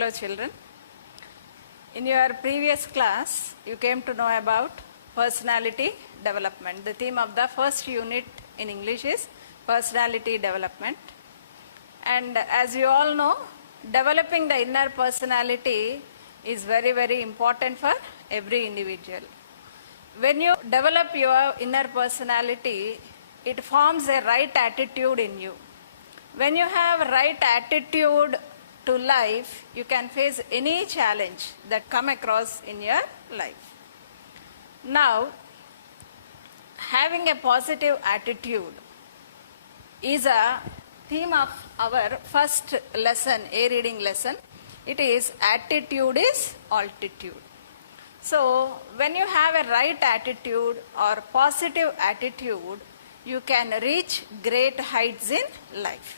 Hello children. In your previous class, you came to know about personality development. The theme of the first unit in English is personality development. And as you all know, developing the inner personality is very, very important for every individual. When you develop your inner personality, it forms a right attitude in you. When you have right attitude to life, you can face any challenge that come across in your life. Now, having a positive attitude is a theme of our first lesson, a reading lesson. It is attitude is altitude. So, when you have a right attitude or positive attitude, you can reach great heights in life.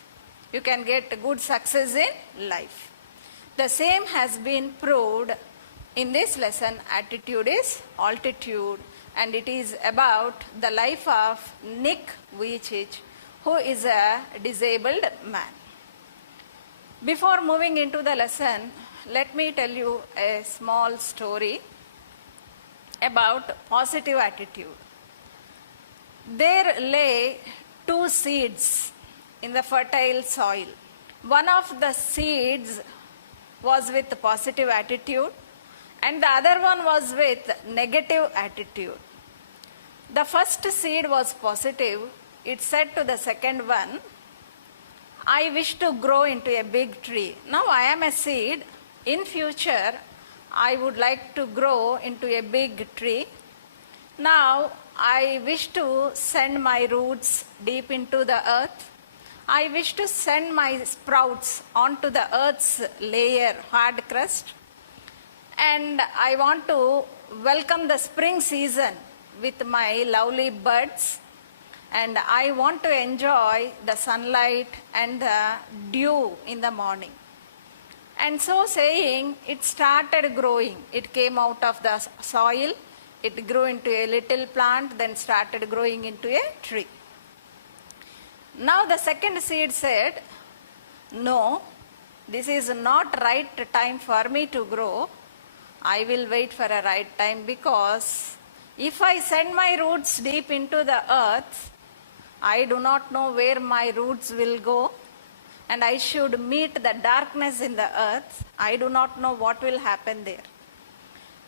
You can get good success in life. The same has been proved in this lesson. Attitude is altitude, and it is about the life of Nick Vujicic, who is a disabled man. Before moving into the lesson, let me tell you a small story about positive attitude. There lay two seeds in the fertile soil. One of the seeds was with positive attitude and the other one was with negative attitude. The first seed was positive. It said to the second one, I wish to grow into a big tree. Now I am a seed. In future, I would like to grow into a big tree. Now I wish to send my roots deep into the earth. I wish to send my sprouts onto the earth's layer, hard crust. And I want to welcome the spring season with my lovely buds. And I want to enjoy the sunlight and the dew in the morning. And so saying, it started growing. It came out of the soil. It grew into a little plant, then started growing into a tree. Now the second seed said, no, this is not right time for me to grow. I will wait for a right time, because if I send my roots deep into the earth, I do not know where my roots will go, and I should meet the darkness in the earth. I do not know what will happen there.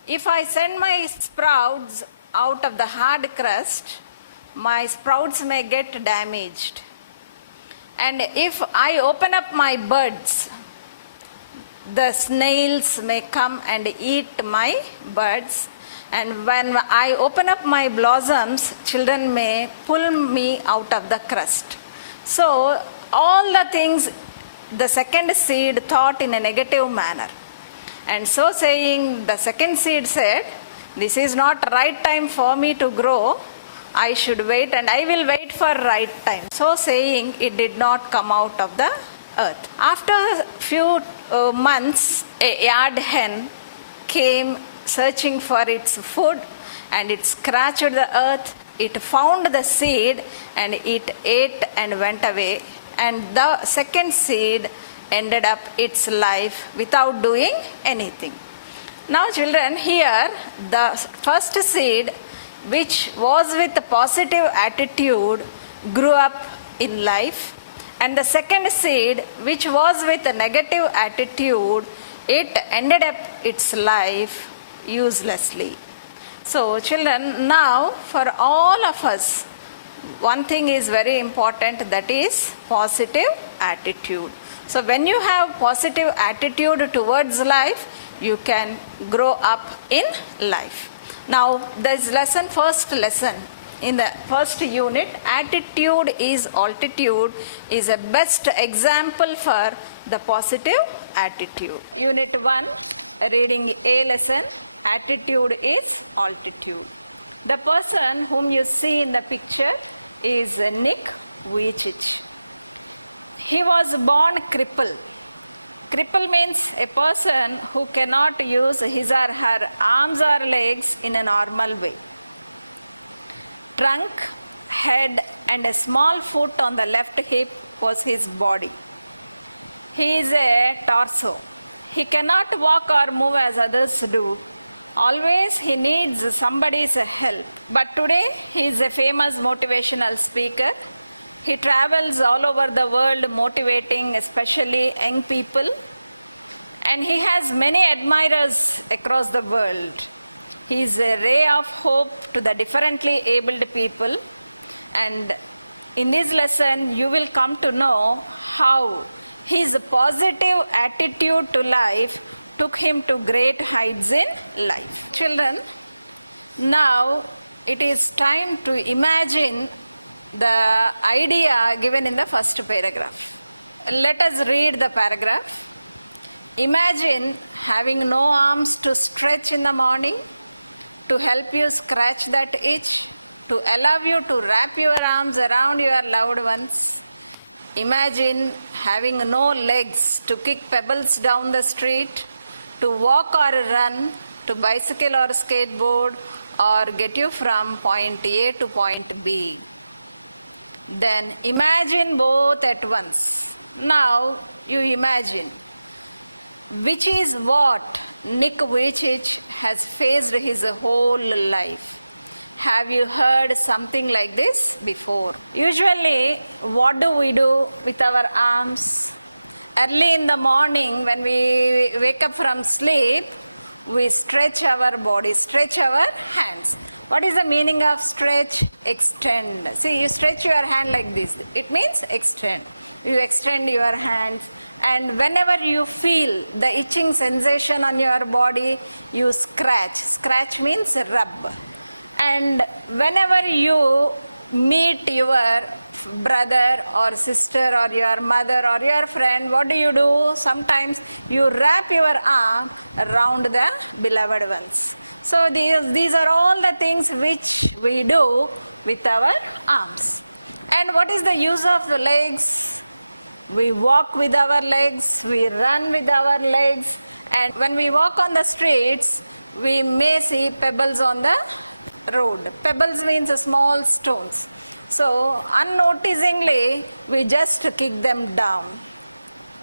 If I send my sprouts out of the hard crust, my sprouts may get damaged. And if I open up my buds, the snails may come and eat my buds. And when I open up my blossoms, children may pull me out of the crust. So all the things the second seed thought in a negative manner. And so saying, the second seed said, this is not right time for me to grow. I should wait, and I will wait for right time. So saying, it did not come out of the earth. After a few months, a yard hen came searching for its food, and it scratched the earth. It found the seed and it ate and went away. And the second seed ended up its life without doing anything. Now children, here the first seed, which was with a positive attitude, grew up in life. And the second seed, which was with a negative attitude, it ended up its life uselessly. So children, now for all of us, one thing is very important, that is positive attitude. So when you have positive attitude towards life, you can grow up in life. Now this first lesson in the first unit, attitude is altitude, is a best example for the positive attitude. Unit 1, reading A lesson, attitude is altitude. The person whom you see in the picture is Nick Vujicic. He was born crippled. Cripple means a person who cannot use his or her arms or legs in a normal way. Trunk, head and a small foot on the left hip was his body. He is a torso. he cannot walk or move as others do. Always he needs somebody's help. But today he is a famous motivational speaker. He travels all over the world motivating especially young people. And he has many admirers across the world. He is a ray of hope to the differently abled people. And in this lesson, you will come to know how his positive attitude to life took him to great heights in life. Children, now it is time to imagine the idea given in the first paragraph. Let us read the paragraph. Imagine having no arms to stretch in the morning, to help you scratch that itch, to allow you to wrap your arms around your loved ones. Imagine having no legs to kick pebbles down the street, to walk or run, to bicycle or skateboard, or get you from point A to point B. Then imagine both at once. Now you imagine, which is what Nick Vujicic has faced his whole life. Have you heard something like this before? Usually, what do we do with our arms? Early in the morning, when we wake up from sleep, we stretch our body, stretch our hands. What is the meaning of stretch? Extend. See, you stretch your hand like this. It means extend. You extend your hands. And whenever you feel the itching sensation on your body, you scratch. Scratch means rub. And whenever you meet your brother or sister or your mother or your friend, what do? Sometimes you wrap your arm around the beloved ones. So these are all the things which we do with our arms. And what is the use of the legs? We walk with our legs, we run with our legs, and when we walk on the streets, we may see pebbles on the road. Pebbles means small stones. So unnoticingly, we just kick them down.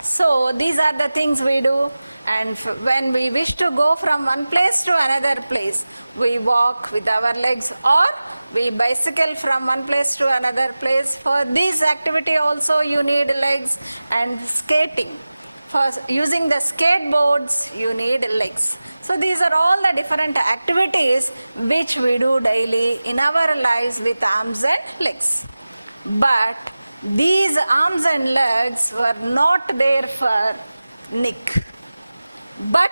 So these are the things we do. And when we wish to go from one place to another place, we walk with our legs or we bicycle from one place to another place. For this activity also you need legs. And skating, for using the skateboards you need legs. So these are all the different activities which we do daily in our lives with arms and legs. But these arms and legs were not there for Nick. But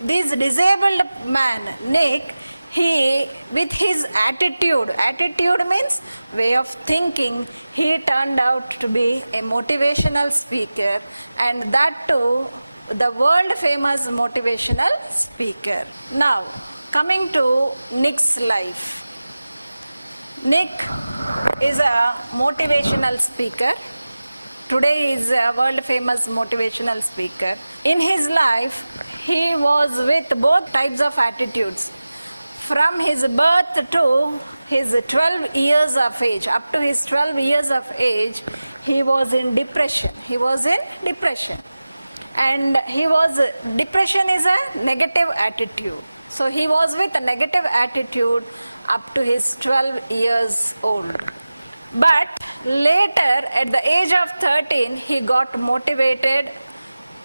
this disabled man, Nick, he, with his attitude means way of thinking, he turned out to be a motivational speaker, and that too, the world famous motivational speaker. Now, coming to Nick's life. Nick is a motivational speaker. Today he is a world famous motivational speaker. In his life, he was with both types of attitudes. From his birth to his 12 years of age, up to his 12 years of age, he was in depression. And depression is a negative attitude. So he was with a negative attitude up to his 12 years old. But later, at the age of 13, he got motivated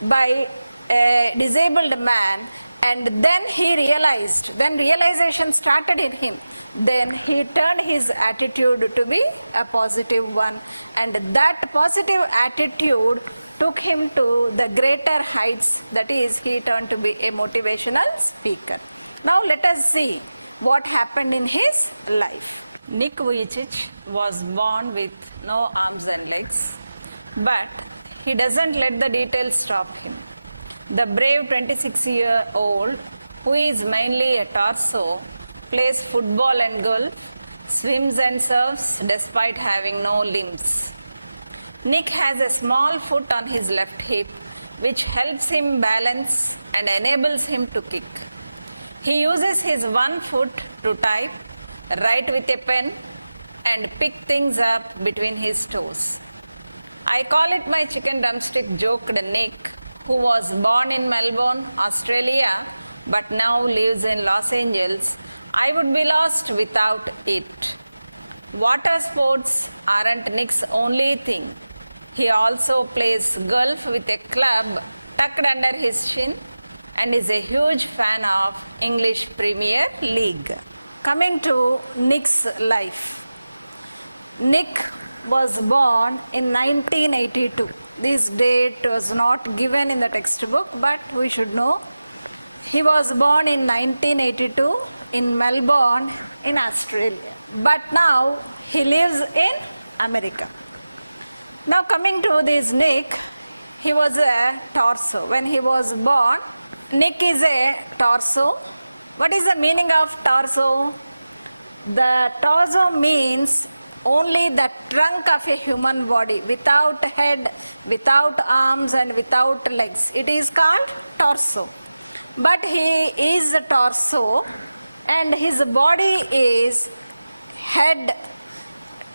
by a disabled man, and then he realized, then realization started in him. Then he turned his attitude to be a positive one, and that positive attitude took him to the greater heights. That is, he turned to be a motivational speaker. Now let us see what happened in his life. Nick Vujicic was born with no arms and legs, but he doesn't let the details stop him. The brave 26-year-old, who is mainly a torso, plays football and golf, swims and surfs despite having no limbs. Nick has a small foot on his left hip, which helps him balance and enables him to kick. He uses his one foot to type, write with a pen, and pick things up between his toes. I call it my chicken drumstick, joked Nick, who was born in Melbourne, Australia, but now lives in Los Angeles, I would be lost without it. Water sports aren't Nick's only thing. He also plays golf with a club tucked under his chin and is a huge fan of English Premier League. Coming to Nick's life. Nick was born in 1982. This date was not given in the textbook, but we should know. He was born in 1982 in Melbourne, in Australia. But now he lives in America. Now coming to this Nick, he was a torso. When he was born, Nick is a torso. What is the meaning of torso? The torso means only the trunk of a human body, without head, without arms and without legs. It is called torso. But he is a torso and his body is head,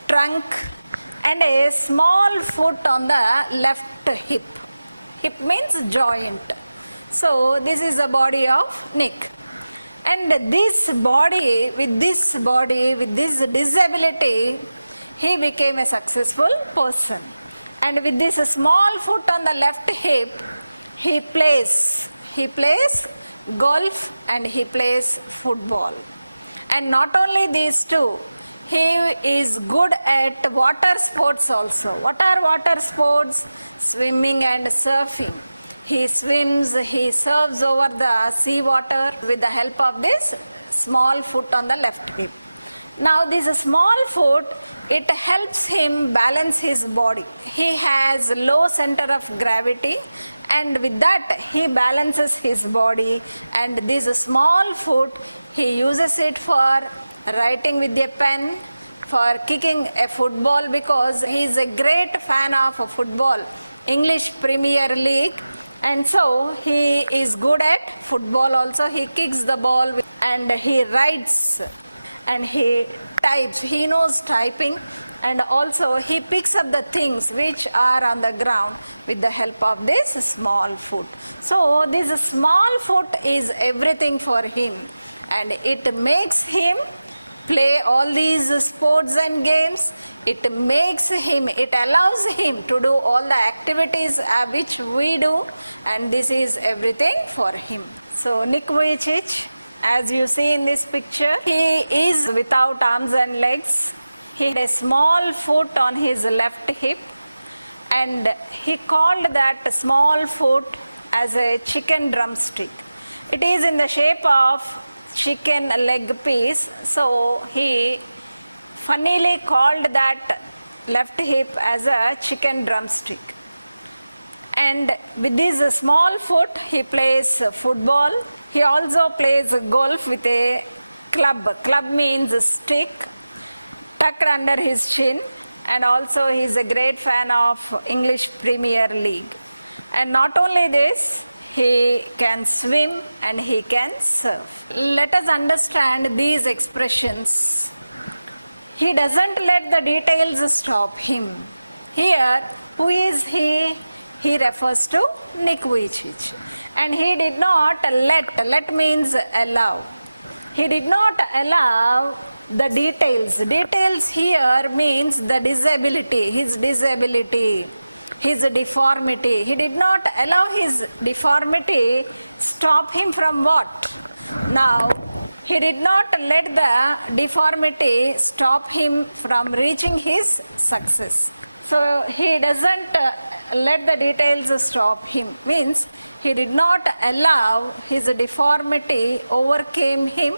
trunk and a small foot on the left hip. Hip means joint. So this is the body of Nick. And this body, with this disability, he became a successful person. And with this small foot on the left hip, he plays golf and he plays football. And not only these two, he is good at water sports also. What are water sports? Swimming and surfing. He swims, he surfs over the sea water with the help of this small foot on the left hip. Now this small foot, it helps him balance his body. He has low center of gravity and with that he balances his body, and this small foot, he uses it for writing with a pen, for kicking a football, because he is a great fan of football, English Premier League. And so he is good at football also. He kicks the ball and he writes and he types. He knows typing, and also he picks up the things which are on the ground with the help of this small foot. So this small foot is everything for him, and it makes him play all these sports and games. It allows him to do all the activities which we do, and this is everything for him. So Nick Vujicic, as you see in this picture, he is without arms and legs. He had a small foot on his left hip, and he called that small foot as a chicken drumstick. It is in the shape of chicken leg piece, so he funnily called that left hip as a chicken drumstick. And with this small foot, he plays football. He also plays golf with a club. Club means stick, tucked under his chin, and also he is a great fan of English Premier League. And not only this, he can swim and he can surf. Let us understand these expressions. He doesn't let the details stop him. Here, who is he? He refers to Nick Vujicic. And he did not let means allow. He did not allow the details. Details here means the disability, his disability, his deformity. He did not allow his deformity stop him from what? Now, he did not let the deformity stop him from reaching his success. So he doesn't let the details stop him. Means he did not allow his deformity overcame him,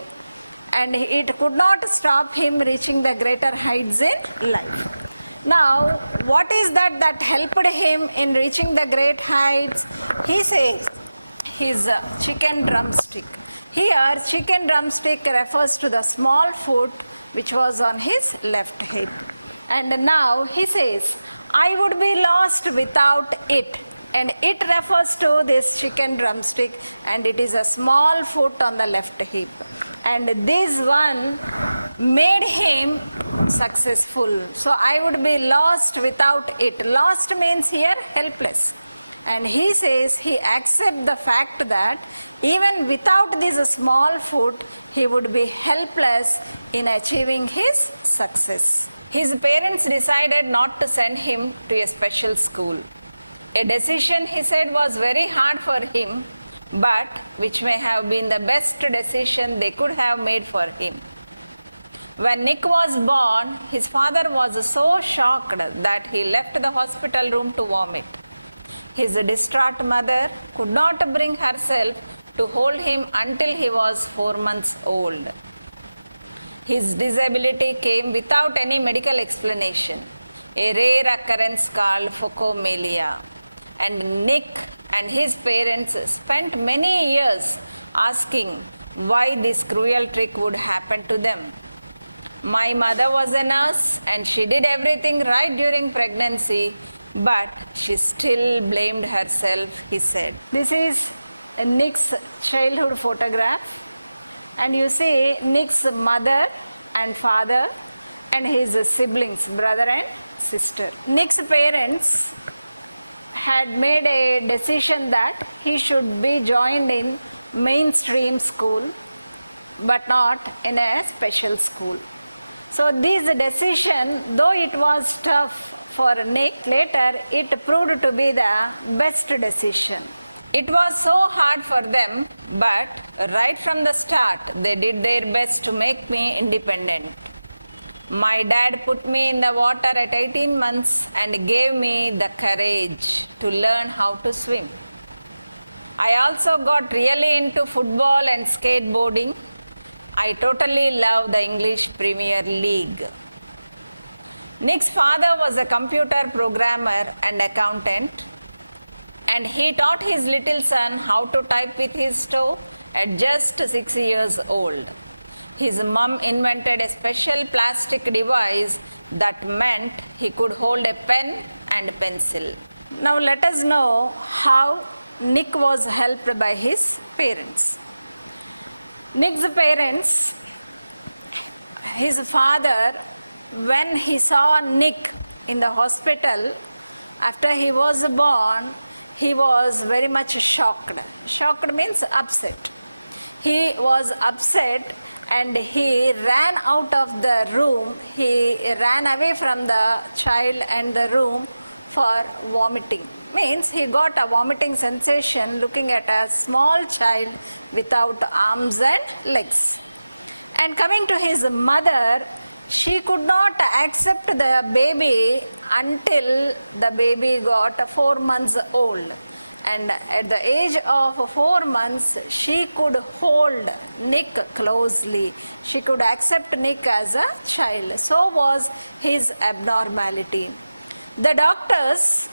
and it could not stop him reaching the greater heights in life. Now, what is that helped him in reaching the great heights? He says his chicken drumstick. Here, chicken drumstick refers to the small foot which was on his left hip. And now he says, I would be lost without it. And it refers to this chicken drumstick, and it is a small foot on the left hip. And this one made him successful. So I would be lost without it. Lost means here helpless. And he says he accepts the fact that even without this small food, he would be helpless in achieving his success. His parents decided not to send him to a special school. A decision, he said, was very hard for him, but which may have been the best decision they could have made for him. When Nick was born, his father was so shocked that he left the hospital room to vomit. His distraught mother could not bring herself to hold him until he was 4 months old. His disability came without any medical explanation, a rare occurrence called phocomelia. And Nick and his parents spent many years asking why this cruel trick would happen to them. My mother was a nurse and she did everything right during pregnancy, but she still blamed herself, he said. This is Nick's childhood photograph. And you see Nick's mother and father and his siblings, brother and sister. Nick's parents had made a decision that he should be joined in mainstream school but not in a special school. So this decision, though it was tough for Nick, later it proved to be the best decision. It was so hard for them, but right from the start, they did their best to make me independent. My dad put me in the water at 18 months and gave me the courage to learn how to swim. I also got really into football and skateboarding. I totally love the English Premier League. Nick's father was a computer programmer and accountant, and he taught his little son how to type with his toe at just 6 years old. His mom invented a special plastic device that meant he could hold a pen and pencil. Now let us know how Nick was helped by his parents. Nick's parents, his father, when he saw Nick in the hospital after he was born, he was very much shocked. Shocked means upset. He was upset and he ran out of the room. He ran away from the child and the room for vomiting. Means he got a vomiting sensation looking at a small child without arms and legs. And coming to his mother, she could not accept the baby until the baby got 4 months old. And at the age of 4 months, she could hold Nick closely. She could accept Nick as a child. So was his abnormality. The doctors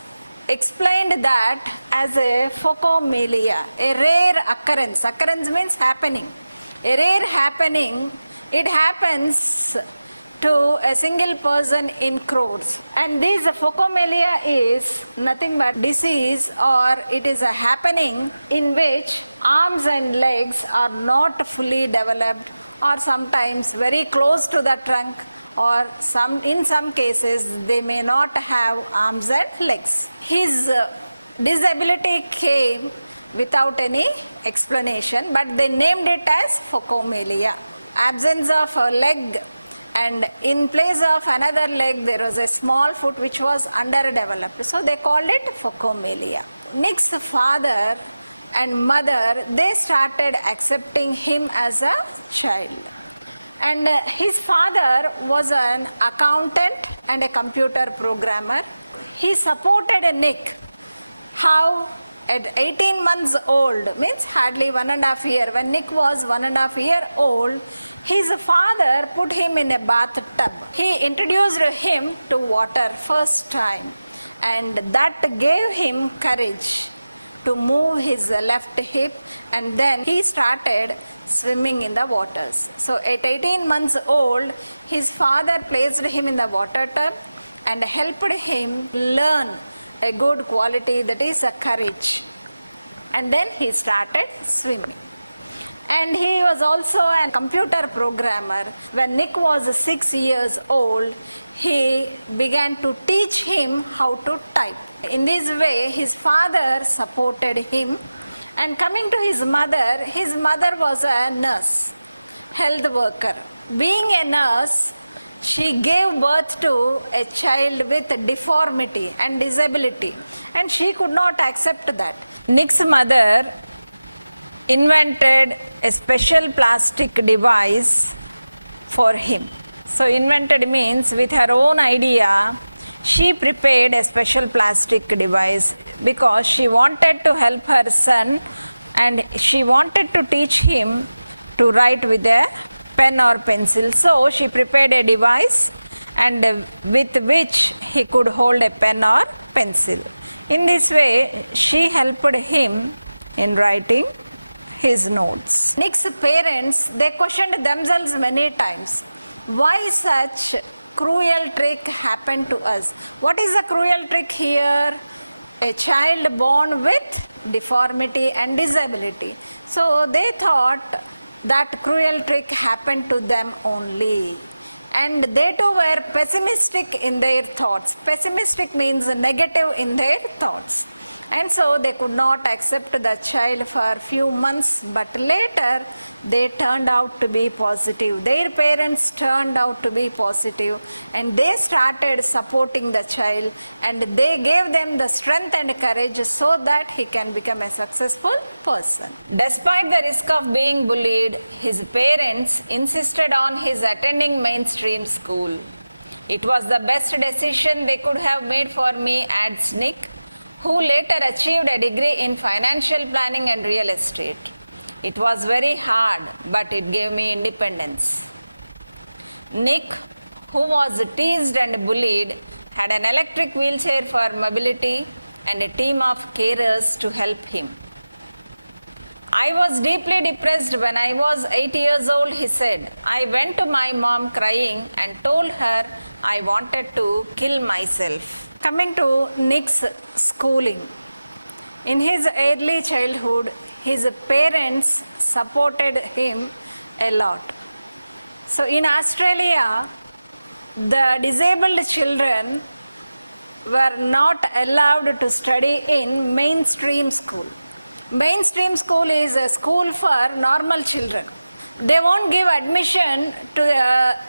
explained that as a phocomelia, a rare occurrence. Occurrence means happening. A rare happening. It happens to a single person in crores. And this phocomelia is nothing but disease, or it is a happening in which arms and legs are not fully developed, or sometimes very close to the trunk, or in some cases they may not have arms and legs. His disability came without any explanation, but they named it as phocomelia. Absence of a leg, and in place of another leg there was a small foot which was underdeveloped, so they called it phocomelia. Nick's father and mother, they started accepting him as a child. And his father was an accountant and a computer programmer. He supported Nick. How? At 18 months old, means hardly 1.5 years, when Nick was 1.5 years old, his father put him in a bathtub. He introduced him to water first time, and that gave him courage to move his left hip, and then he started swimming in the waters. So at 18 months old, his father placed him in the water tub and helped him learn a good quality, that is a courage. And then he started swimming. And he was also a computer programmer. When Nick was 6 years old, he began to teach him how to type. In this way, his father supported him. And coming to his mother was a nurse, health worker. Being a nurse, she gave birth to a child with deformity and disability, and she could not accept that. Nick's mother invented a special plastic device for him. So invented means with her own idea, she prepared a special plastic device because she wanted to help her son and she wanted to teach him to write with a pen or pencil. So she prepared a device and with which he could hold a pen or pencil. In this way, she helped him in writing his notes. Nick's parents, they questioned themselves many times. Why such cruel trick happened to us? What is the cruel trick here? A child born with deformity and disability. So they thought that cruel trick happened to them only. And they too were pessimistic in their thoughts. Pessimistic means negative in their thoughts. And so they could not accept the child for a few months, but later they turned out to be positive. Their parents turned out to be positive, and they started supporting the child, and they gave them the strength and courage so that he can become a successful person. Despite the risk of being bullied, his parents insisted on his attending mainstream school. It was the best decision they could have made for me, adds Nick, who later achieved a degree in financial planning and real estate. It was very hard, but it gave me independence. Nick, who was teased and bullied, had an electric wheelchair for mobility and a team of carers to help him. I was deeply depressed when I was 8 years old, he said. I went to my mom crying and told her I wanted to kill myself. Coming to Nick's schooling. In his early childhood, his parents supported him a lot. So in Australia, the disabled children were not allowed to study in mainstream school. Mainstream school is a school for normal children. They won't give admission to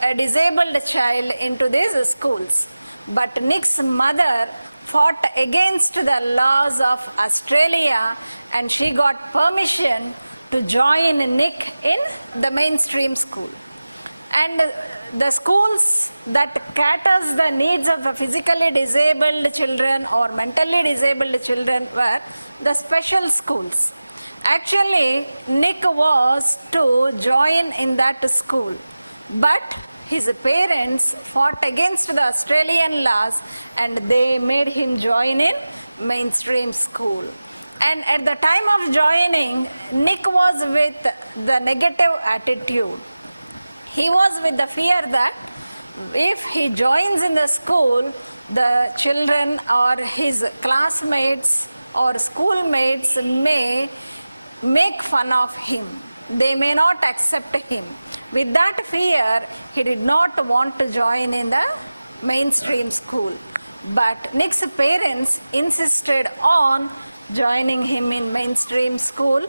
a disabled child into these schools. But Nick's mother fought against the laws of Australia, and she got permission to join Nick in the mainstream school. And the schools that caters the needs of the physically disabled children or mentally disabled children were the special schools. Actually, Nick was to join in that school, but his parents fought against the Australian laws and they made him join in mainstream school. And at the time of joining, Nick was with the negative attitude. He was with the fear that if he joins in the school, the children or his classmates or schoolmates may make fun of him. They may not accept him. With that fear, he did not want to join in the mainstream school. But Nick's parents insisted on joining him in mainstream school.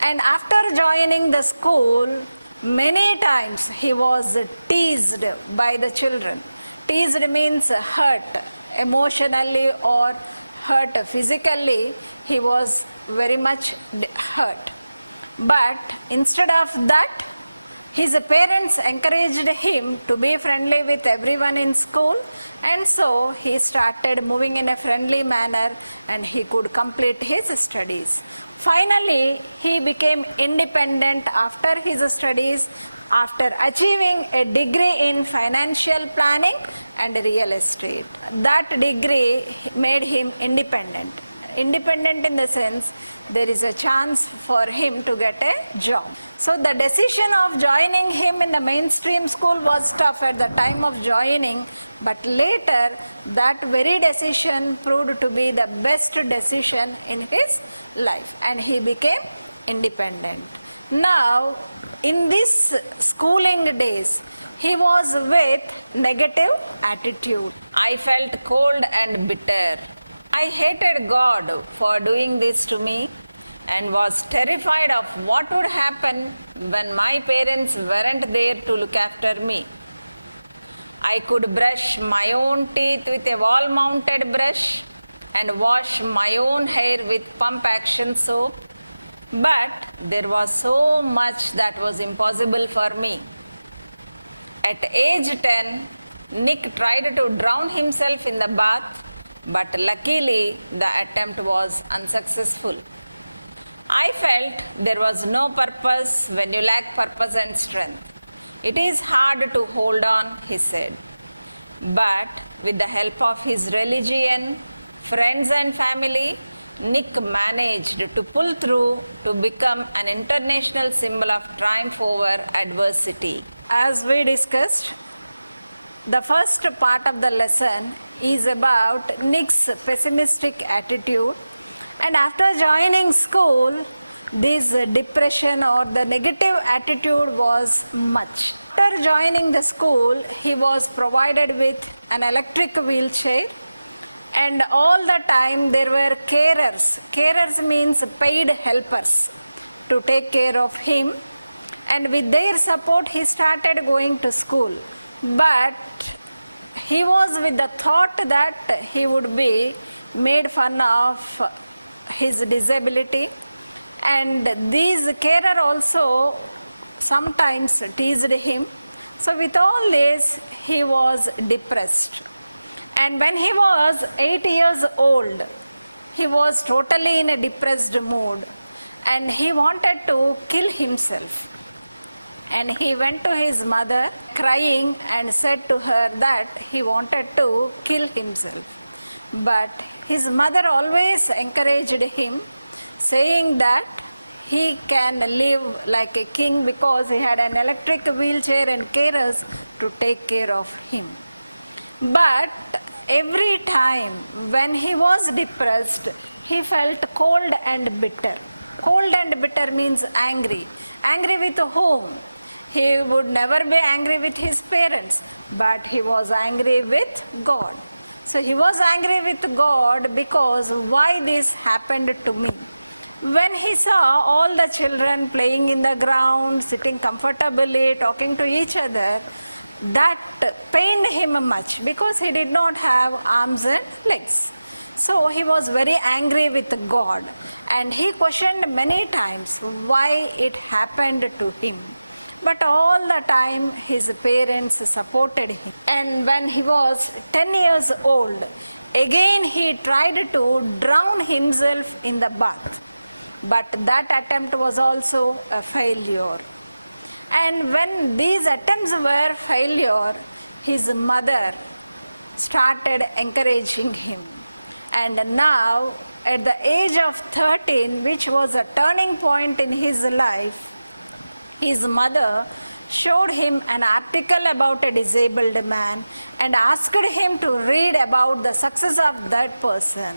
And after joining the school, many times he was teased by the children. Teased means hurt emotionally or hurt physically. He was very much hurt. But instead of that, his parents encouraged him to be friendly with everyone in school, and so he started moving in a friendly manner and he could complete his studies. Finally, he became independent after his studies, after achieving a degree in financial planning and real estate. That degree made him independent. Independent in the sense there is a chance for him to get a job. So the decision of joining him in the mainstream school was tough at the time of joining, but later that very decision proved to be the best decision in his life and he became independent. Now, in this schooling days, he was with negative attitude. I felt cold and bitter. I hated God for doing this to me and was terrified of what would happen when my parents weren't there to look after me. I could brush my own teeth with a wall-mounted brush and wash my own hair with pump action soap, but there was so much that was impossible for me. At age 10, Nick tried to drown himself in the bath, but luckily the attempt was unsuccessful. I felt there was no purpose when you lack purpose and strength. It is hard to hold on, he said. But with the help of his religion, friends and family, Nick managed to pull through to become an international symbol of triumph over adversity. As we discussed, the first part of the lesson is about Nick's pessimistic attitude, and after joining school, this depression or the negative attitude was much. After joining the school, he was provided with an electric wheelchair, and all the time there were carers. Carers means paid helpers to take care of him, and with their support he started going to school. But he was with the thought that he would be made fun of his disability, and these carer also sometimes teased him. So with all this, he was depressed. And when he was 8 years old, he was totally in a depressed mood, and he wanted to kill himself. And he went to his mother crying and said to her that he wanted to kill himself. But his mother always encouraged him, saying that he can live like a king because he had an electric wheelchair and carers to take care of him. But every time when he was depressed, he felt cold and bitter. Cold and bitter means angry. Angry with whom? He would never be angry with his parents, but he was angry with God. So he was angry with God because why this happened to me? When he saw all the children playing in the ground, sitting comfortably, talking to each other, that pained him much because he did not have arms and legs. So he was very angry with God, and he questioned many times why it happened to him. But all the time his parents supported him. And when he was 10 years old, again he tried to drown himself in the bath. But that attempt was also a failure. And when these attempts were failure, his mother started encouraging him. And now, at the age of 13, which was a turning point in his life, his mother showed him an article about a disabled man and asked him to read about the success of that person.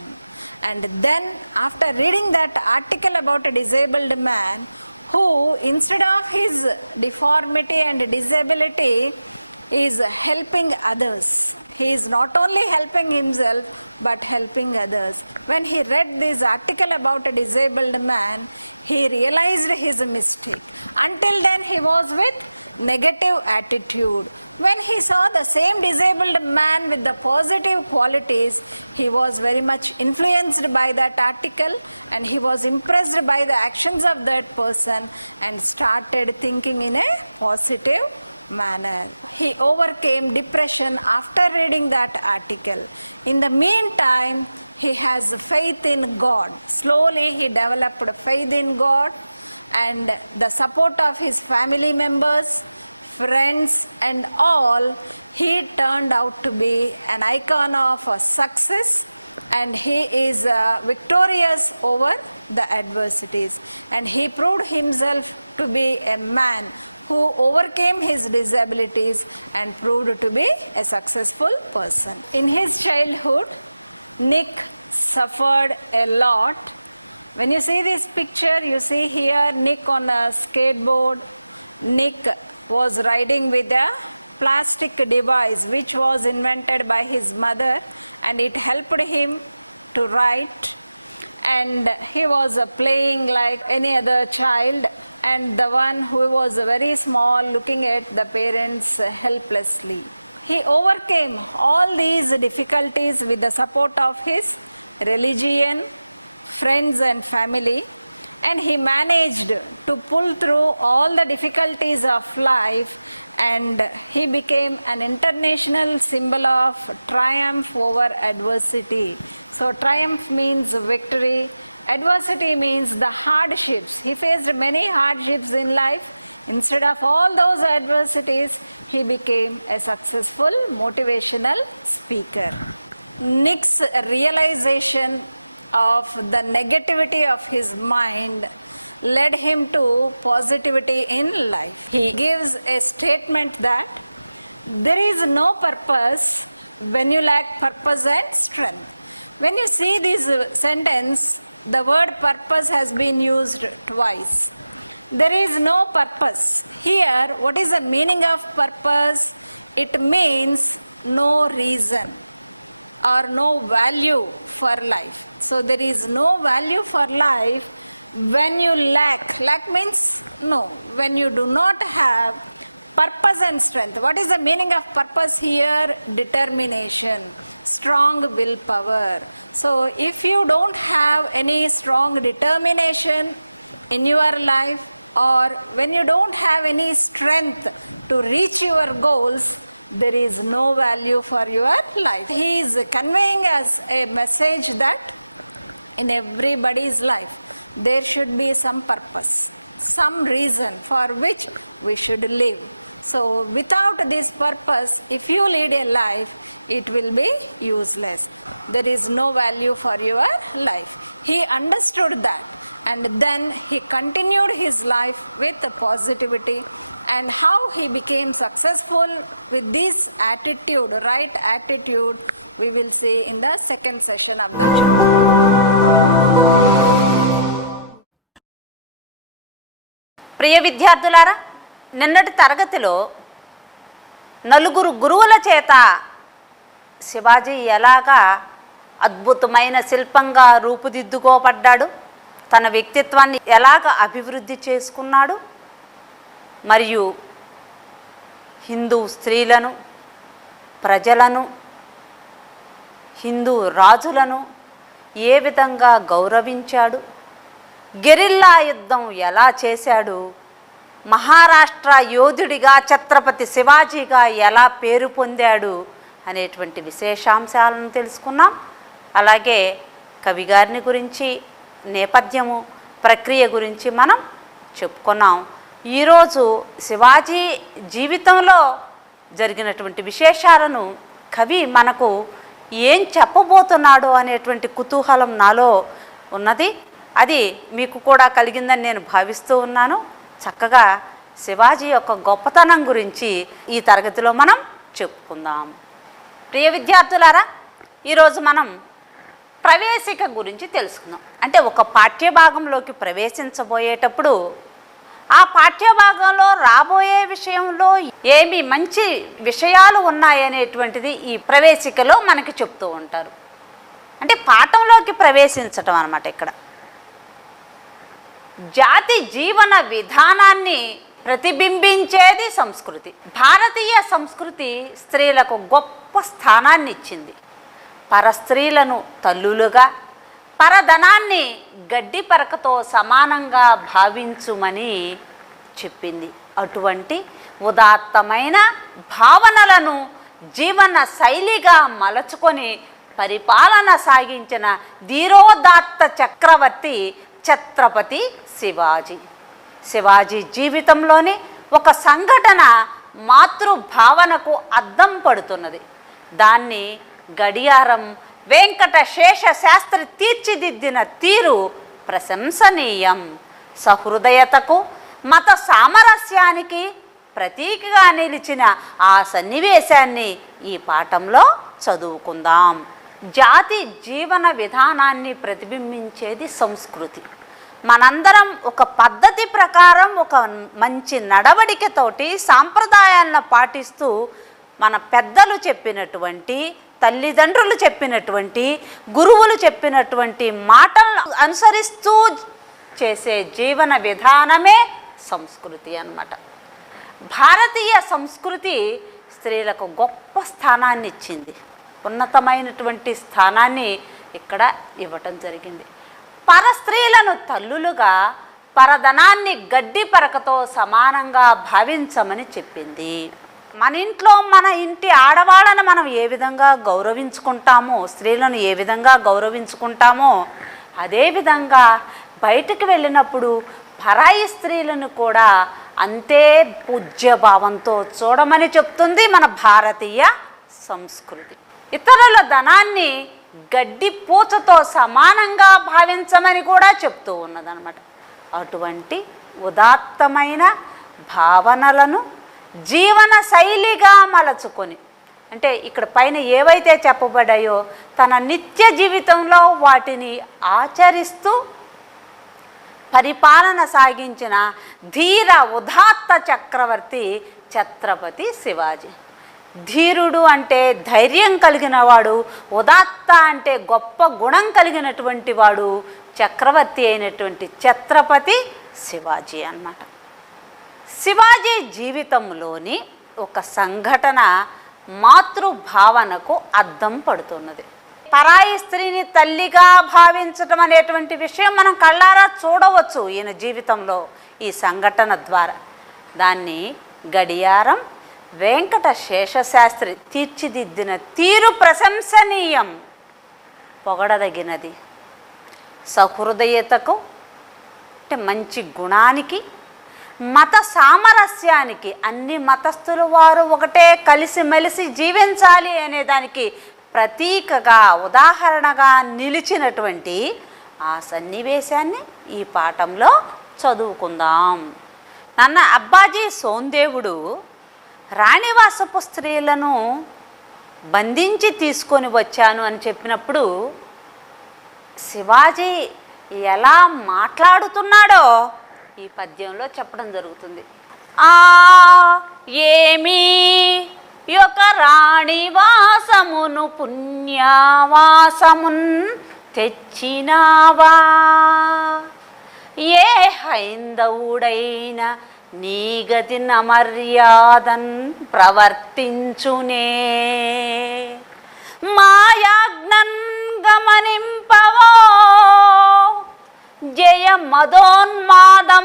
And then, after reading that article about a disabled man, who instead of his deformity and disability is helping others. He is not only helping himself but helping others. When he read this article about a disabled man, he realized his mistake. Until then he was with negative attitude. When he saw the same disabled man with the positive qualities, he was very much influenced by that article, and he was impressed by the actions of that person and started thinking in a positive manner. He overcame depression after reading that article. In the meantime, he has faith in God. Slowly he developed faith in God, and the support of his family members, friends and all, he turned out to be an icon of success, and he is victorious over the adversities. And he proved himself to be a man who overcame his disabilities and proved to be a successful person. In his childhood, Nick suffered a lot When you see this picture, you see here Nick on a skateboard. Nick was riding with a plastic device which was invented by his mother, and it helped him to write. And he was playing like any other child, and the one who was very small looking at the parents helplessly. He overcame all these difficulties with the support of his religion, friends and family, and he managed to pull through all the difficulties of life, and he became an international symbol of triumph over adversity. So triumph means victory, adversity means the hardships. He faced many hardships in life. Instead of all those adversities, he became a successful motivational speaker. Nick's realization of the negativity of his mind led him to positivity in life. He gives a statement that there is no purpose when you lack purpose and strength. When you see this sentence, the word purpose has been used twice. There is no purpose. Here, what is the meaning of purpose? It means no reason or no value for life. So there is no value for life when you lack. Lack means no. When you do not have purpose and strength. What is the meaning of purpose here? Determination, strong willpower. So if you don't have any strong determination in your life, or when you don't have any strength to reach your goals, there is no value for your life. He is conveying us a message that in everybody's life there should be some purpose, some reason for which we should live. So without this purpose, if you lead a life, it will be useless. There is no value for your life. He understood that, and then he continued his life with positivity. And how he became successful with this attitude, right attitude, we will see in the second session of the chapter. ప్రియ విద్యార్థులారా, నిన్నటి తరగతిలో నలుగురు గురువుల చేత శివాజీ ఎలాగా అద్భుతమైన శిల్పంగా రూపుదిద్దుకోబడ్డాడు, తన వ్యక్తిత్వాన్ని ఎలాగ అభివృద్ధి చేసుకున్నాడు, మరియు హిందూ స్త్రీలను, ప్రజలను, హిందూ రాజులను ఏ విధంగా గౌరవించాడు, గెరిల్లా యుద్ధం ఎలా చేశాడు, మహారాష్ట్ర యోధుడిగా ఛత్రపతి శివాజీగా ఎలా పేరు పొందాడు అనేటువంటి విశేషాంశాలను తెలుసుకున్నాం. అలాగే కవి గారిని గురించి, నేపథ్యము, ప్రక్రియ గురించి మనం చెప్పుకున్నాం. ఈరోజు శివాజీ జీవితంలో జరిగినటువంటి విశేషాలను కవి మనకు ఏం చెప్పబోతున్నాడు అనేటువంటి కుతూహలం నాలో ఉన్నది. అది మీకు కూడా కలిగిందని నేను భావిస్తూ ఉన్నాను. చక్కగా శివాజీ యొక్క గొప్పతనం గురించి ఈ తరగతిలో మనం చెప్పుకుందాం. ప్రియ విద్యార్థులారా, ఈరోజు మనం ప్రవేశిక గురించి తెలుసుకుందాం. అంటే ఒక పాఠ్యభాగంలోకి ప్రవేశించబోయేటప్పుడు ఆ పాఠ్యభాగంలో రాబోయే విషయంలో ఏమి మంచి విషయాలు ఉన్నాయనేటువంటిది ఈ ప్రవేశికలో మనకి చెప్తూ ఉంటారు. అంటే పాఠంలోకి ప్రవేశించటం అన్నమాట. ఇక్కడ జాతి జీవన విధానాన్ని ప్రతిబింబించేది సంస్కృతి. భారతీయ సంస్కృతి స్త్రీలకు గొప్ప స్థానాన్ని ఇచ్చింది. పరస్త్రీలను తల్లులుగా, పరధనాన్ని గడ్డి పరకతో సమానంగా భావించుమని చెప్పింది. అటువంటి ఉదాత్తమైన భావనలను జీవన శైలిగా మలచుకొని పరిపాలన సాగించిన ధీరోదాత్త చక్రవర్తి ఛత్రపతి శివాజీ. శివాజీ జీవితంలోని ఒక సంఘటన మాతృభావనకు అద్దం పడుతున్నది. దాన్ని గడియారం వెంకటశేష శాస్త్రి తీర్చిదిద్దిన తీరు ప్రశంసనీయం. సహృదయతకు, మత సామరస్యానికి ప్రతీకగా నిలిచిన ఆ సన్నివేశాన్ని ఈ పాఠంలో చదువుకుందాం. జాతి జీవన విధానాన్ని ప్రతిబింబించేది సంస్కృతి. మనందరం ఒక పద్ధతి ప్రకారం ఒక మంచి నడవడికతోటి సాంప్రదాయాలను పాటిస్తూ మన పెద్దలు చెప్పినటువంటి, తల్లిదండ్రులు చెప్పినటువంటి, గురువులు చెప్పినటువంటి మాటలను అనుసరిస్తూ చేసే జీవన విధానమే సంస్కృతి అన్నమాట. భారతీయ సంస్కృతి స్త్రీలకు గొప్ప స్థానాన్ని ఇచ్చింది, ఉన్నతమైనటువంటి స్థానాన్ని ఇక్కడ ఇవ్వటం జరిగింది. పరస్త్రీలను తల్లులుగా, పరధనాన్ని గడ్డి పరకతో సమానంగా భావించమని చెప్పింది. మన ఇంట్లో మన ఇంటి ఆడవాళ్ళను మనం ఏ విధంగా గౌరవించుకుంటామో, స్త్రీలను ఏ విధంగా గౌరవించుకుంటామో, అదేవిధంగా బయటకు వెళ్ళినప్పుడు పరాయి స్త్రీలను కూడా అంతే పూజ్యభావంతో చూడమని చెప్తుంది మన భారతీయ సంస్కృతి. ఇతరుల ధనాన్ని గడ్డి పూచతో సమానంగా భావించమని కూడా చెప్తూ ఉన్నదన్నమాట. అటువంటి ఉదాత్తమైన భావనలను జీవన శైలిగా మలచుకొని, అంటే ఇక్కడ పైన ఏవైతే చెప్పబడ్డాయో తన నిత్య జీవితంలో వాటిని ఆచరిస్తూ పరిపాలన సాగించిన ధీర ఉదాత్త చక్రవర్తి ఛత్రపతి శివాజీ. ధీరుడు అంటే ధైర్యం కలిగిన వాడు, ఉదాత్త అంటే గొప్ప గుణం కలిగినటువంటి వాడు చక్రవర్తి అయినటువంటి ఛత్రపతి శివాజీ అన్నమాట. శివాజీ జీవితంలోని ఒక సంఘటన మాతృభావనకు అద్దం పడుతున్నది. పరాయి స్త్రీని తల్లిగా భావించటం అనేటువంటి విషయం మనం కళ్ళారా చూడవచ్చు ఈయన జీవితంలో ఈ సంఘటన ద్వారా. దాన్ని గడియారం వెంకట శేషశాస్త్రి తీర్చిదిద్దిన తీరు ప్రశంసనీయం, పొగడదగినది. సహృదయతకు అంటే మంచి గుణానికి, మత సామరస్యానికి, అన్ని మతస్థుల వారు ఒకటే కలిసిమెలిసి జీవించాలి అనే దానికి ప్రతీకగా, ఉదాహరణగా నిలిచినటువంటి ఆ సన్నివేశాన్ని ఈ పాఠంలో చదువుకుందాం. నాన్న అబ్బాజీ సోందేవుడు రాణివాసపు స్త్రీలను బంధించి తీసుకొని వచ్చాను అని చెప్పినప్పుడు శివాజీ ఎలా మాట్లాడుతున్నాడో ఈ పద్యంలో చెప్పడం జరుగుతుంది. ఏమీ యొక్క రాణివాసమును పుణ్యవాసమున్ తెచ్చినావా, ఏ హైందవుడైన నీగతి నమర్యాదన్ ప్రవర్తించునే, మాయాజ్ఞన్ గమనింపవో జయ మదోన్మాదంబునన్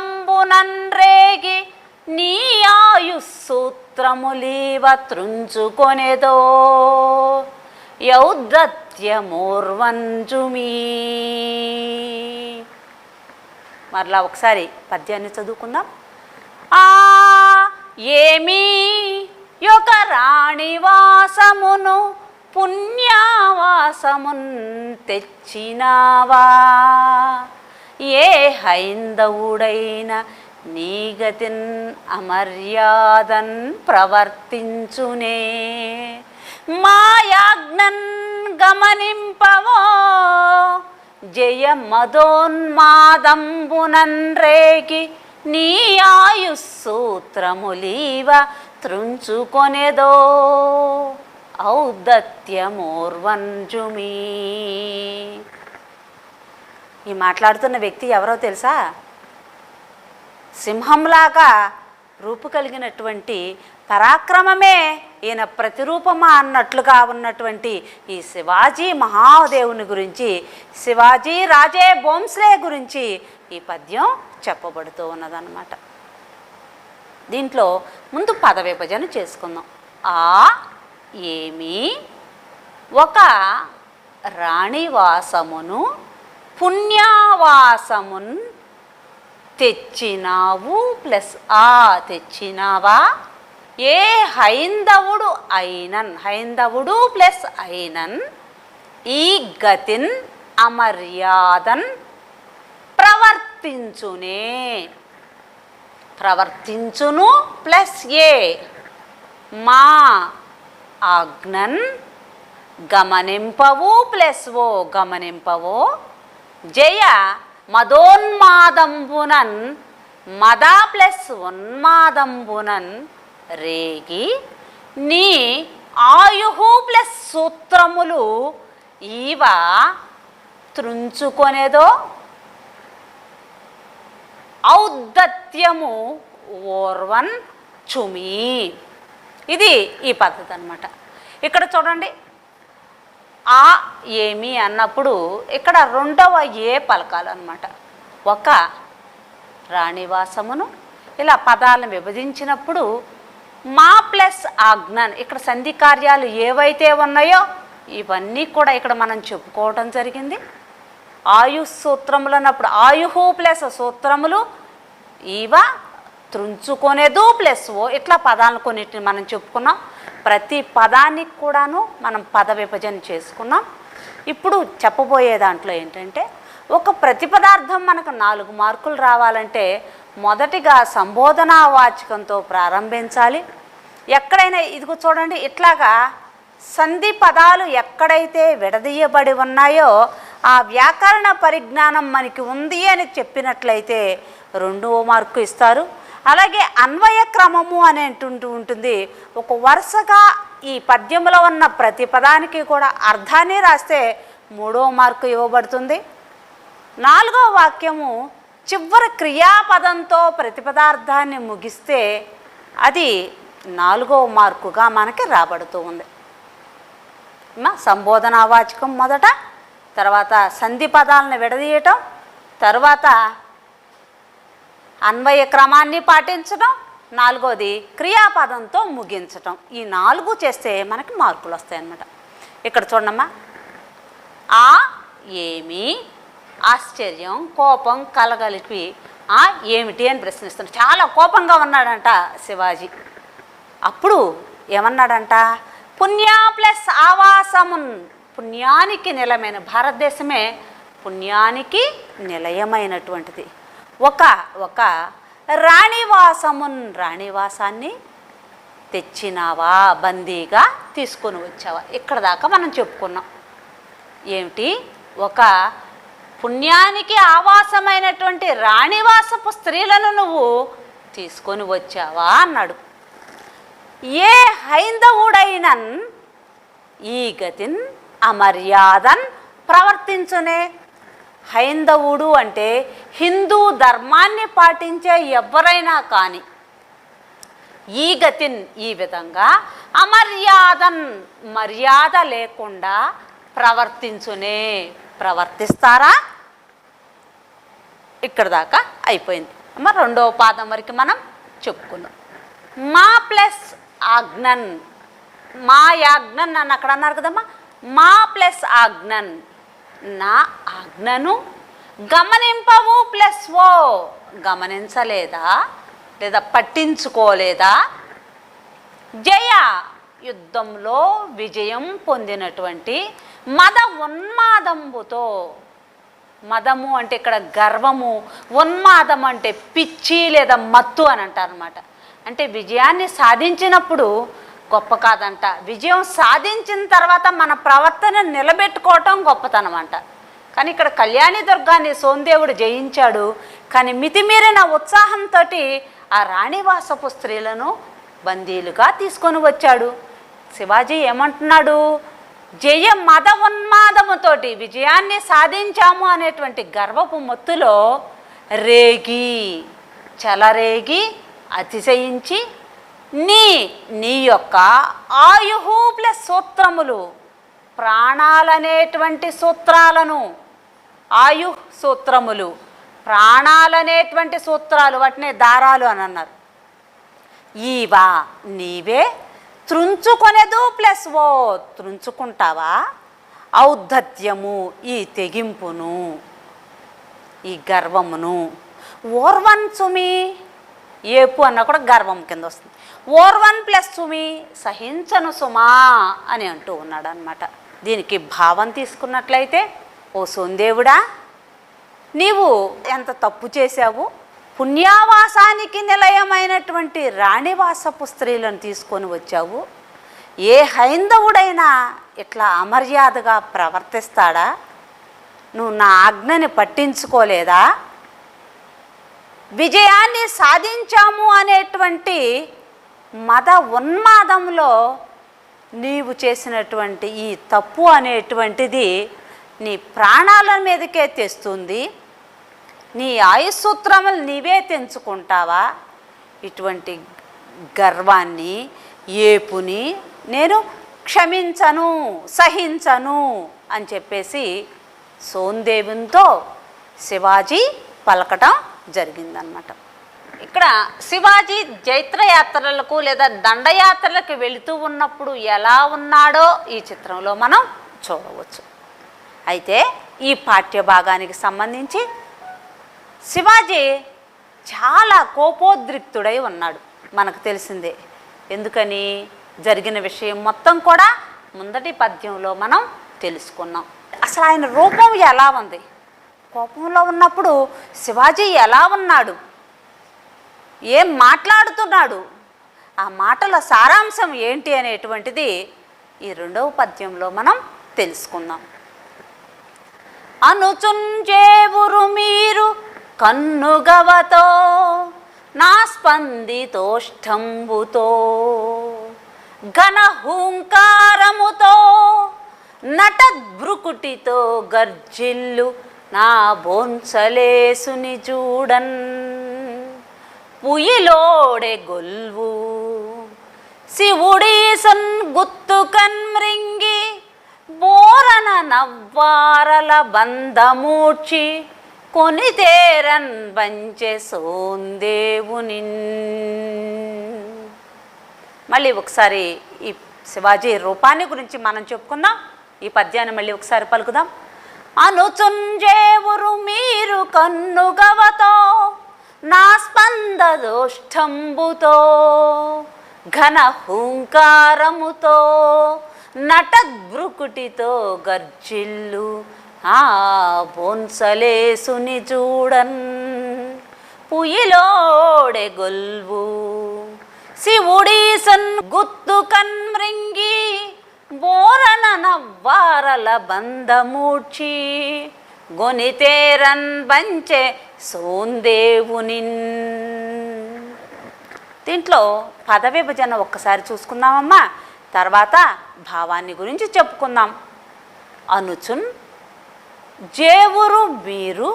రేగి నీ ఆయుస్సూత్రములీవ త్రుంచుకొనేదో యౌద్ధత్యమూర్వంజుమీ. మరలా ఒకసారి పద్యాన్ని చదువుకుందాం. ఏమీ యొక్క రాణివాసమును పుణ్యవాసమున్ తెచ్చినావా, ఏ హైందవుడైన నీగతిన్ అమర్యాదన్ ప్రవర్తించునే, మాయాజ్ఞన్ గమనింపవో జయ మదోన్మాదంబునన్ రేగి నీ ఆయుస్సూత్రములీవ త్రుంచుకొనేదో ఔద్ధత్యమూర్వంజుమీ. ఈ మాట్లాడుతున్న వ్యక్తి ఎవరో తెలుసా? సింహంలాగా రూపు కలిగినటువంటి, పరాక్రమమే ఈయన ప్రతిరూపమా అన్నట్లుగా ఉన్నటువంటి ఈ శివాజీ మహాదేవుని గురించి, శివాజీ రాజే భోంస్లే గురించి ఈ పద్యం చెప్పబడుతూ ఉన్నదన్నమాట. దీంట్లో ముందు పద విభజన చేసుకుందాం. ఏమీ ఒక రాణివాసమును పుణ్యవాసమున్ తెచ్చినావు ప్లస్ తెచ్చినావా, ఏ హైందవుడు అయినన్, హైందవుడు ప్లస్ అయినన్, ఈ గతిన్ అమర్యాదన్ ప్రవర్తించునే, ప్రవర్తించును ప్లస్ ఏ, మా ఆజ్ఞన్ గమనింపవు ప్లస్ ఓ గమనింపవో జయ మదోన్మాదంబునన్ మద ప్లస్ ఉన్మాదంబునన్ రేగి నీ ఆయుహు ప్లస్ సూత్రములు ఈవ త్రుంచుకొనేదో ఔద్ధత్యము ఓర్వన్ చుమి. ఇది ఈ పద్ధతి అన్నమాట. ఇక్కడ చూడండి, ఆ ఏమి అన్నప్పుడు ఇక్కడ రెండవ ఏ పలకాలన్నమాట. ఒక రాణివాసమును ఇలా పదాలను విభజించినప్పుడు మా ప్లస్ ఆజ్ఞన్, ఇక్కడ సంధి కార్యాలు ఏవైతే ఉన్నాయో ఇవన్నీ కూడా ఇక్కడ మనం చెప్పుకోవడం జరిగింది. ఆయు సూత్రములు అన్నప్పుడు ఆయుహు ప్లస్ సూత్రములు ఇవ త్రుంచుకొనేదు ప్లస్ ఓ, ఇట్లా పదాలను కొన్నిటిని మనం చెప్పుకున్నాం. ప్రతి పదానికి కూడాను మనం పద విభజన చేసుకున్నాం. ఇప్పుడు చెప్పబోయే దాంట్లో ఏంటంటే, ఒక ప్రతిపదార్థం మనకు 4 మార్కులు రావాలంటే మొదటిగా సంబోధనావాచకంతో ప్రారంభించాలి. ఎక్కడైనా ఇదిగో చూడండి, ఇట్లాగా సంధి పదాలు ఎక్కడైతే విడదీయబడి ఉన్నాయో ఆ వ్యాకరణ పరిజ్ఞానం మనకి ఉంది అని చెప్పినట్లయితే 2వ మార్కు ఇస్తారు. అలాగే అన్వయ క్రమము అని ఉంటుంది. ఒక వరుసగా ఈ పద్యంలో ఉన్న ప్రతి పదానికి కూడా అర్థాన్ని రాస్తే 3వ మార్కు ఇవ్వబడుతుంది. 4వ వాక్యము చివరి క్రియాపదంతో ప్రతిపదార్థాన్ని ముగిస్తే అది 4వ మార్కుగా మనకి రాబడుతూ ఉంది. సంబోధనావాచకం మొదట, తర్వాత సంధి పదాలను విడదీయటం, తర్వాత అన్వయ క్రమాన్ని పాటించడం, 4వది క్రియాపదంతో ముగించటం. ఈ 4 చేస్తే మనకి మార్కులు వస్తాయి అన్నమాట. ఇక్కడ చూడమ్మా, ఆ ఏమి ఆశ్చర్యం కోపం కలగలిపి ఆ ఏమిటి అని ప్రశ్నిస్తున్నాడు. చాలా కోపంగా ఉన్నాడంట శివాజీ. అప్పుడు ఏమన్నాడంట, పుణ్యా ప్లస్ ఆవాసమున్, పుణ్యానికి నిలయమైన, భారతదేశమే పుణ్యానికి నిలయమైనటువంటిది. ఒక రాణివాసమున్, రాణివాసాన్ని తెచ్చినావా, బందీగా తీసుకొని వచ్చావా. ఇక్కడ దాకా మనం చెప్పుకున్నాం. ఏమిటి, ఒక పుణ్యానికి ఆవాసమైనటువంటి రాణివాసపు స్త్రీలను నువ్వు తీసుకొని వచ్చావా అన్నాడు. ఏ హైందవుడైనన్ ఈ గతిన్ అమర్యాదన్ ప్రవర్తించునే. హైందవుడు అంటే హిందూ ధర్మాన్ని పాటించే ఎవరైనా కానీ ఈ గతిన్, ఈ విధంగా అమర్యాదన్, మర్యాద లేకుండా ప్రవర్తించునే, ప్రవర్తిస్తారా. ఇక్కడ దాకా అయిపోయింది. అమ్మ 2వ పాదం వరకు మనం చెప్పుకున్నాం. మా ప్లస్ ఆజ్ఞన్, మా యాజ్ఞన్ అని అక్కడ అన్నారు కదమ్మా. మా ప్లస్ ఆజ్ఞన్, నా ఆజ్ఞను గమనింపవు ప్లస్ ఓ, గమనించలేదా లేదా పట్టించుకోలేదా. జయ, యుద్ధంలో విజయం పొందినటువంటి మద ఉన్మాదంబుతో, మదము అంటే ఇక్కడ గర్వము, ఉన్మాదం అంటే పిచ్చి లేదా మత్తు అని అంటారనమాట. అంటే విజయాన్ని సాధించినప్పుడు గొప్ప కాదంట, విజయం సాధించిన తర్వాత మన ప్రవర్తన నిలబెట్టుకోవటం గొప్పతనం అంట. కానీ ఇక్కడ కళ్యాణి దుర్గాన్ని సోందేవుడు జయించాడు. కానీ మితిమీరిన ఉత్సాహంతో ఆ రాణివాసపు స్త్రీలను బందీలుగా తీసుకొని వచ్చాడు. శివాజీ ఏమంటున్నాడు, జయ మద ఉన్మాదముతోటి విజయాన్ని సాధించాము అనేటువంటి గర్వపు మత్తులో రేగి, చెలరేగి, అతిశయించి నీ యొక్క ఆయుహు ప్లస్ సూత్రములు, ప్రాణాలనేటువంటి సూత్రాలను, ఆయు సూత్రములు, ప్రాణాలనేటువంటి సూత్రాలు, వాటిని దారాలు అని అన్నారు. ఈవా, నీవే త్రుంచుకొనేదు ప్లస్ ఓ, త్రుంచుకుంటావా. ఔద్ధత్యము, ఈ తెగింపును, ఈ గర్వమును. ఓర్వన్ సుమి, ఏపు అన్న కూడా గర్వం కింద వస్తుంది. ఓర్వన్ ప్లస్ సుమి, సహించను సుమా అని అంటూ ఉన్నాడు అనమాట. దీనికి భావం తీసుకున్నట్లయితే, ఓ సోందేవుడా, నీవు ఎంత తప్పు చేశావు. పుణ్యావాసానికి నిలయమైనటువంటి రాణివాసపు స్త్రీలను తీసుకొని వచ్చావు. ఏ హైందవుడైనా ఇట్లా అమర్యాదగా ప్రవర్తిస్తాడా? నువ్వు నా ఆజ్ఞని పట్టించుకోలేదా? విజయాన్ని సాధించాము అనేటువంటి మద ఉన్మాదంలో నీవు చేసినటువంటి ఈ తప్పు అనేటువంటిది నీ ప్రాణాల మీదకే తెస్తుంది. నీ ఆయుసూత్రములు నీవే తెంచుకుంటావా? ఇటువంటి గర్వాన్ని, ఏపుని నేను క్షమించను, సహించను అని చెప్పేసి సోందేవునితో శివాజీ పలకటం జరిగిందన్నమాట. ఇక్కడ శివాజీ జైత్రయాత్రలకు లేదా దండయాత్రలకు వెళుతూ ఉన్నప్పుడు ఎలా ఉన్నాడో ఈ చిత్రంలో మనం చూడవచ్చు. అయితే ఈ పాఠ్యభాగానికి సంబంధించి శివాజీ చాలా కోపోద్రిక్తుడై ఉన్నాడు, మనకు తెలిసిందే. ఎందుకని? జరిగిన విషయం మొత్తం కూడా ముందటి పద్యంలో మనం తెలుసుకున్నాం. అసలు ఆయన రూపం ఎలా ఉంది? కోపంలో ఉన్నప్పుడు శివాజీ ఎలా ఉన్నాడు? ఏం మాట్లాడుతున్నాడు? ఆ మాటల సారాంశం ఏంటి అనేటువంటిది ఈ రెండవ పద్యంలో మనం తెలుసుకుందాం. అనుచుంజేవురు మీరు కన్నుగవతో నా స్పందితోష్టంబుతో ఘన హూంకారముతో నటద్భృకుటితో గర్జిల్లు నా బోన్సలేసుని చూడన్ పుయిలోడే గొల్వు శివుడీసన్ గుత్తుకన్ మృంగి బోరన నవ్వారల బంధమూర్చి కొనితేరన్ బంచె సోందేవుని. మళ్ళీ ఒకసారి ఈ శివాజీ రూపాన్ని గురించి మనం చెప్పుకుందాం. ఈ పద్యాన్ని మళ్ళీ ఒకసారి పలుకుదాం. అనుచుంజేవురు మీరు కన్నుగవతో నా స్పందదోష్టంబుతో ఘన హూంకారముతో నటద్భృకుటితో గర్జిల్లు ఆ బోన్సలేసుని చూడన్ పుయిలోడే గొల్వు శివుడీసన్ గుత్తుకన్ మృంగి బోరన నవ్వారల బంధమూర్చి గొనితేరన్ బంచె సోందేవుని. దీంట్లో పద విభజన ఒక్కసారి చూసుకుందామమ్మా, తర్వాత భావాన్ని గురించి చెప్పుకుందాం. అనుచున్ జేవురు మీరు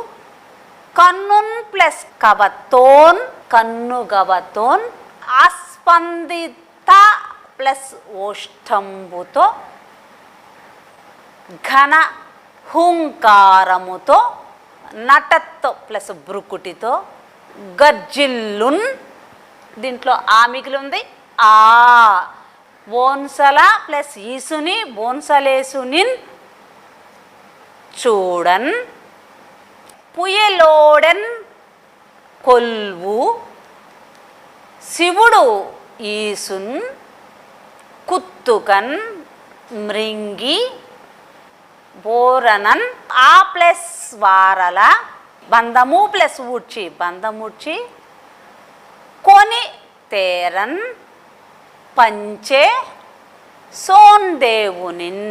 కన్నున్ ప్లస్ కవతోన్ కన్నుగవతోన్ ఆస్పందిత ప్లస్ ఓష్టంబుతో ఘన హుంకారముతో నటత్తో ప్లస్ బ్రుకుటితో గర్జిల్లున్. దీంట్లో ఆ మిగిలి ఉంది. ఆ బోన్సల ప్లస్ ఈసుని బోన్సలేసునిన్ చూడన్ పుయలోడెన్ కొల్వు శివుడు ఈసున్ కుత్తుకన్ మృంగి బోరనన్ ఆ ప్లస్ వారల బంధము ప్లస్ ఊడ్చి బంధముడ్చి కొని తేరన్ పంచే సోందేవునిన్.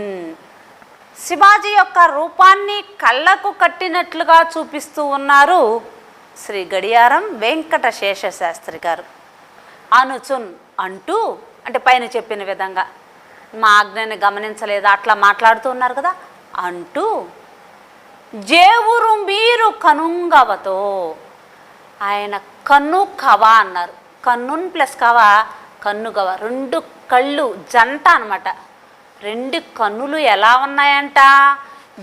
శివాజీ యొక్క రూపాన్ని కళ్ళకు కట్టినట్లుగా చూపిస్తూ ఉన్నారు శ్రీ గడియారం వెంకట శేషశాస్త్రి గారు. అనుచున్ అంటూ, అంటే పైన చెప్పిన విధంగా మా ఆజ్ఞని గమనించలేదా అట్లా మాట్లాడుతూ ఉన్నారు కదా, అంటూ జేవురు మీరు కనుంగవతో, ఆయన కన్ను కవ అన్నారు. కన్నున్ ప్లస్ కవ కన్నుగవ, రెండు కళ్ళు జంట అనమాట. రెండు కన్నులు ఎలా ఉన్నాయంట?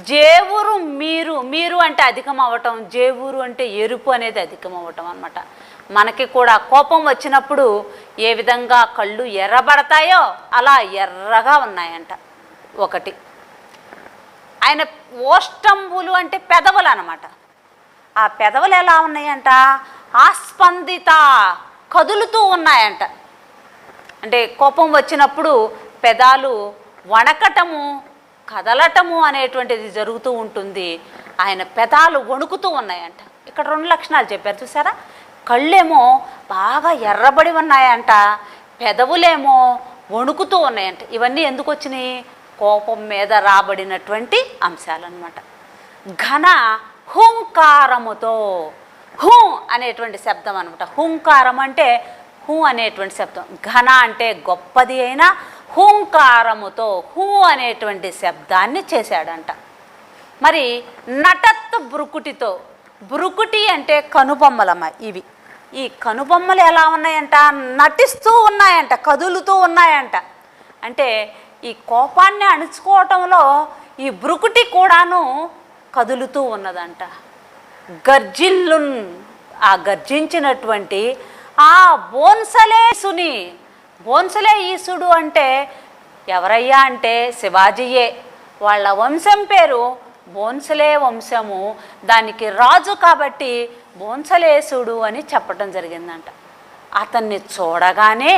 జేవురు మీరు, మీరు అంటే అధికం అవ్వటం, జేవురు అంటే ఎరుపు అనేది అధికం అవ్వటం అనమాట. మనకి కూడా కోపం వచ్చినప్పుడు ఏ విధంగా కళ్ళు ఎర్రబడతాయో అలా ఎర్రగా ఉన్నాయంట. ఒకటి ఆయన ఓష్టంబులు అంటే పెదవులు అనమాట. ఆ పెదవులు ఎలా ఉన్నాయంట? ఆస్పందిత, కదులుతూ ఉన్నాయంట. అంటే కోపం వచ్చినప్పుడు పెదాలు వణకటము కదలటము అనేటువంటిది జరుగుతూ ఉంటుంది. ఆయన పెదాలు వణుకుతూ ఉన్నాయంట. ఇక్కడ రెండు లక్షణాలు చెప్పారు చూసారా. కళ్ళేమో బాగా ఎర్రబడి ఉన్నాయంట, పెదవులేమో వణుకుతూ ఉన్నాయంట. ఇవన్నీ ఎందుకు వచ్చినాయి? కోపం మీద రాబడినటువంటి అంశాలన్నమాట. ఘన హుంకారముతో, హూ అనేటువంటి శబ్దం అనమాట. హుంకారం అంటే హూ అనేటువంటి శబ్దం. ఘన అంటే గొప్పది అయినా హుంకారముతో హూ అనేటువంటి శబ్దాన్ని చేశాడంట. మరి నటత్ బ్రుకుటితో, బ్రుకుటి అంటే కనుబొమ్మలమ్మ. ఇవి ఈ కనుబొమ్మలు ఎలా ఉన్నాయంట? నటిస్తూ ఉన్నాయంట, కదులుతూ ఉన్నాయంట. అంటే ఈ కోపాన్ని అణుచుకోవటంలో ఈ బ్రుకుటి కూడాను కదులుతూ ఉన్నదంట. గర్జిల్లున్, ఆ గర్జించినటువంటి ఆ బోన్సలేసుని, బోన్సలే ఈసుడు అంటే ఎవరయ్యా అంటే శివాజీయే. వాళ్ళ వంశం పేరు బోన్సలే వంశము. దానికి రాజు కాబట్టి బోన్సలేసుడు అని చెప్పడం జరిగిందంట. అతన్ని చూడగానే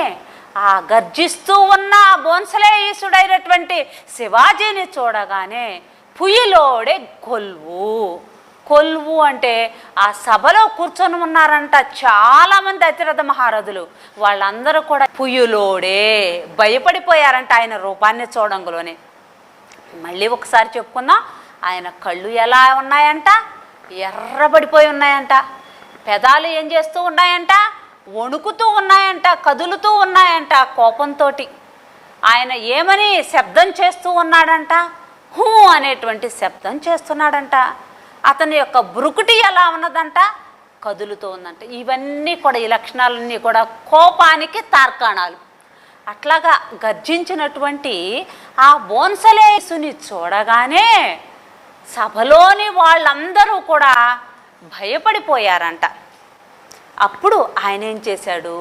ఆ గర్జిస్తూ ఉన్న బోన్సలే ఈసుడైనటువంటి శివాజీని చూడగానే పుయ్యిలోడే కొల్వు. కొల్వు అంటే ఆ సభలో కూర్చొని ఉన్నారంట చాలామంది అతిరథ మహారథులు. వాళ్ళందరూ కూడా పుయ్యులోడే భయపడిపోయారంట ఆయన రూపాన్ని చూడంలోనే. మళ్ళీ ఒకసారి చెప్పుకుందాం. ఆయన కళ్ళు ఎలా ఉన్నాయంట? ఎర్రబడిపోయి ఉన్నాయంట. పెదాలు ఏం చేస్తూ ఉన్నాయంట? వణుకుతూ ఉన్నాయంట, కదులుతూ ఉన్నాయంట కోపంతో. ఆయన ఏమని శబ్దం చేస్తూ ఉన్నాడంట? హూ అనేటువంటి శబ్దం చేస్తున్నాడంట. అతని యొక్క బ్రుకుటి ఎలా ఉన్నదంట? కదులుతూ ఉందంట. ఇవన్నీ కూడా, ఈ లక్షణాలన్నీ కూడా కోపానికి తార్కాణాలు. అట్లాగా గర్జించినటువంటి ఆ బోన్సలేసుని చూడగానే సభలోని వాళ్ళందరూ కూడా భయపడిపోయారంట. అప్పుడు ఆయన ఏం చేశాడు?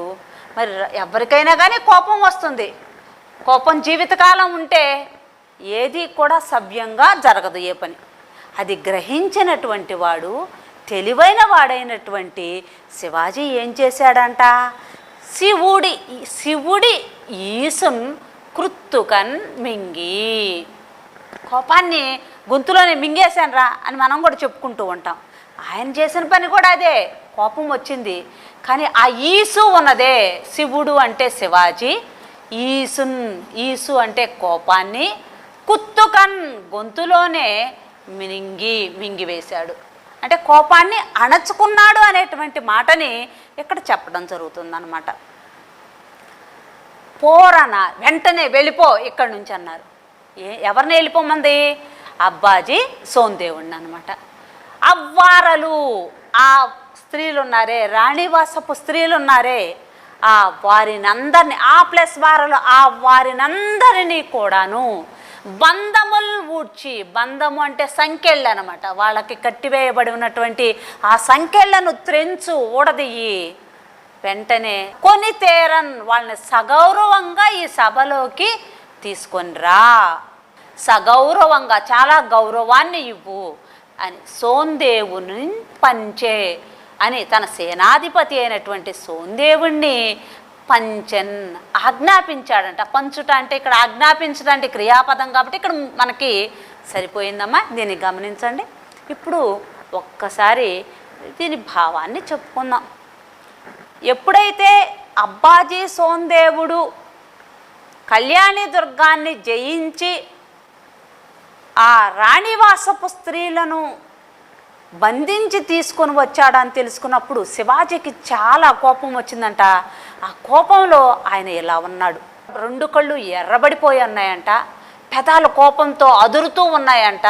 మరి ఎవరికైనా కానీ కోపం వస్తుంది. కోపం జీవితకాలం ఉంటే ఏది కూడా సవ్యంగా జరగదు ఏ పని. అది గ్రహించినటువంటి వాడు, తెలివైన వాడైనటువంటి శివాజీ ఏం చేశాడంట? శివుడి ఈసున్ కృత్తుకన్ మింగి, కోపాన్ని గొంతులోనే మింగేశాన్రా అని మనం కూడా చెప్పుకుంటూ ఉంటాం. ఆయన చేసిన పని కూడా అదే. కోపం వచ్చింది కానీ ఆ ఈసు ఉన్నదే. శివుడు అంటే శివాజీ, ఈసు అంటే కోపాన్ని, కుత్తుకన్ గొంతులోనే మింగివేశాడు. అంటే కోపాన్ని అణచుకున్నాడు అనేటువంటి మాటని ఇక్కడ చెప్పడం జరుగుతుందన్నమాట. పోరన, వెంటనే వెళ్ళిపో ఇక్కడి నుంచి అన్నారు. ఎవరిని వెళ్ళిపోమంది? అబ్బాజీ సోందేవుడిని అనమాట. అవ్వారలు, ఆ స్త్రీలు ఉన్నారే, రాణివాసపు స్త్రీలు ఉన్నారే, ఆ వారినందరినీ, ఆ ప్లస్ వారలు, ఆ వారినందరినీ కూడాను బంధములు ఊడ్చి, బంధము అంటే సంకెళ్ళు అనమాట. వాళ్ళకి కట్టివేయబడి ఉన్నటువంటి ఆ సంకెళ్లను త్రెంచు, ఊడదియ్యి. వెంటనే కొనితేరన్, వాళ్ళని సగౌరవంగా ఈ సభలోకి తీసుకొని రా, సగౌరవంగా, చాలా గౌరవాన్ని ఇవ్వు అని సోందేవుని పంచే అని తన సేనాధిపతి అయినటువంటి సోందేవుణ్ణి పంచన్ ఆజ్ఞాపించాడంట. పంచుట అంటే ఇక్కడ ఆజ్ఞాపించడం అంటే క్రియాపదం కాబట్టి ఇక్కడ మనకి సరిపోయిందమ్మా. దీన్ని గమనించండి. ఇప్పుడు ఒక్కసారి దీని భావాన్ని చెప్పుకుందాం. ఎప్పుడైతే అబ్బాజీ సోందేవుడు కళ్యాణి దుర్గాన్ని జయించి ఆ రాణివాసపు స్త్రీలను బంధించి తీసుకొని వచ్చాడని తెలుసుకున్నప్పుడు శివాజీకి చాలా కోపం వచ్చిందంట. ఆ కోపంలో ఆయన ఇలా ఉన్నాడు. రెండు కళ్ళు ఎర్రబడిపోయి ఉన్నాయంట, పెదాలు కోపంతో అదురుతూ ఉన్నాయంట,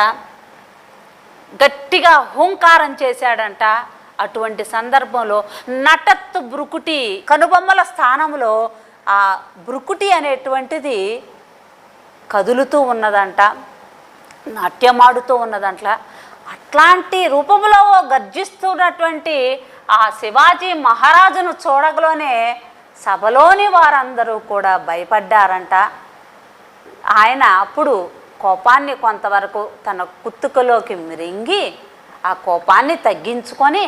గట్టిగా హుంకారం చేశాడంట. అటువంటి సందర్భంలో నటత్తు బ్రుకుటి, కనుబొమ్మల స్థానంలో ఆ బ్రుకుటి అనేటువంటిది కదులుతూ ఉన్నదంట, నాట్యమాడుతూ ఉన్నదంట. అట్లాంటి రూపంలో గర్జిస్తున్నటువంటి ఆ శివాజీ మహారాజును చూడగలోనే సభలోని వారందరూ కూడా భయపడ్డారంట. ఆయన అప్పుడు కోపాన్ని కొంతవరకు తన కుత్తుకలోకి మిరింగి ఆ కోపాన్ని తగ్గించుకొని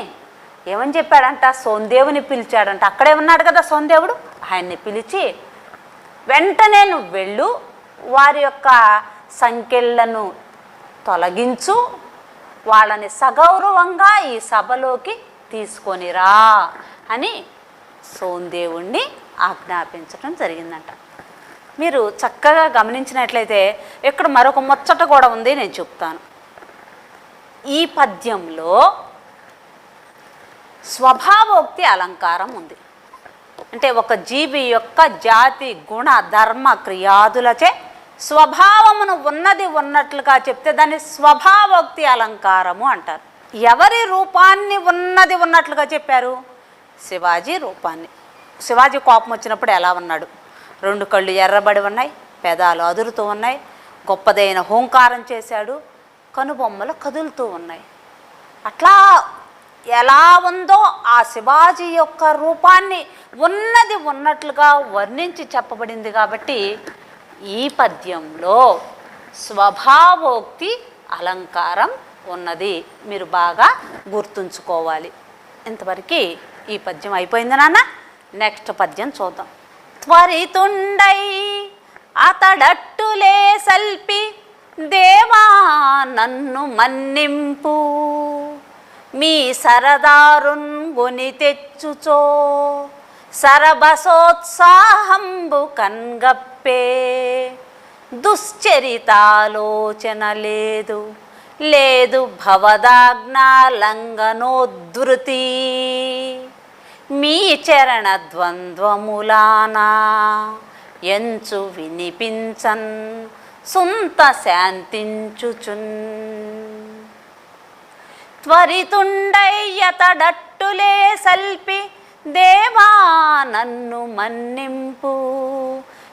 ఏమని చెప్పాడంట? సోందేవుని పిలిచాడంట. అక్కడే ఉన్నాడు కదా సోందేవుడు, ఆయన్ని పిలిచి వెంటనే నువ్వు వెళ్ళు, వారి యొక్క సంకెళ్లను తొలగించు, వాళ్ళని సగౌరవంగా ఈ సభలోకి తీసుకొనిరా అని సోందేవుణ్ణి ఆజ్ఞాపించడం జరిగిందంట. మీరు చక్కగా గమనించినట్లయితే ఇక్కడ మరొక ముచ్చట కూడా ఉంది, నేను చెప్తాను. ఈ పద్యంలో స్వభావోక్తి అలంకారం ఉంది. అంటే ఒక జీవి యొక్క జాతి గుణ ధర్మ క్రియాదులచే స్వభావమును ఉన్నది ఉన్నట్లుగా చెప్తే దాన్ని స్వభావోక్తి అలంకారము అంటారు. ఎవరి రూపాన్ని ఉన్నది ఉన్నట్లుగా చెప్పారు? శివాజీ రూపాన్ని. శివాజీ కోపం వచ్చినప్పుడు ఎలా ఉన్నాడు? 2 కళ్ళు ఎర్రబడి ఉన్నాయి, పెదాలు అదురుతూ ఉన్నాయి, గొప్పదైన హోంకారం చేశాడు, కనుబొమ్మలు కదులుతూ ఉన్నాయి. అట్లా ఎలా ఉందో ఆ శివాజీ యొక్క రూపాన్ని ఉన్నది ఉన్నట్లుగా వర్ణించి చెప్పబడింది. కాబట్టి ఈ పద్యంలో స్వభావోక్తి అలంకారం ఉన్నది. మీరు బాగా గుర్తుంచుకోవాలి. ఇంతవరకు ఈ పద్యం అయిపోయింది నాన్న. నెక్స్ట్ పద్యం చూద్దాం. త్వరితుండై అతడట్టులే సల్పి దేవా నన్ను మన్నింపు, మీ సరదారున్ గొని తెచ్చుచో సరబసోత్సాహంబు కన్గప్పే, దుశ్చరితాలోచన లేదు లేదు భవదాజ్ఞాలంఘనోద్ధృతి, మీ చరణ ద్వంద్వములానా ఎంచు వినిపించన్ సుంత శాంతించుచున్. త్వరితుండయ్యతడట్టులే సల్పి దేవా నన్ను మన్నింపు,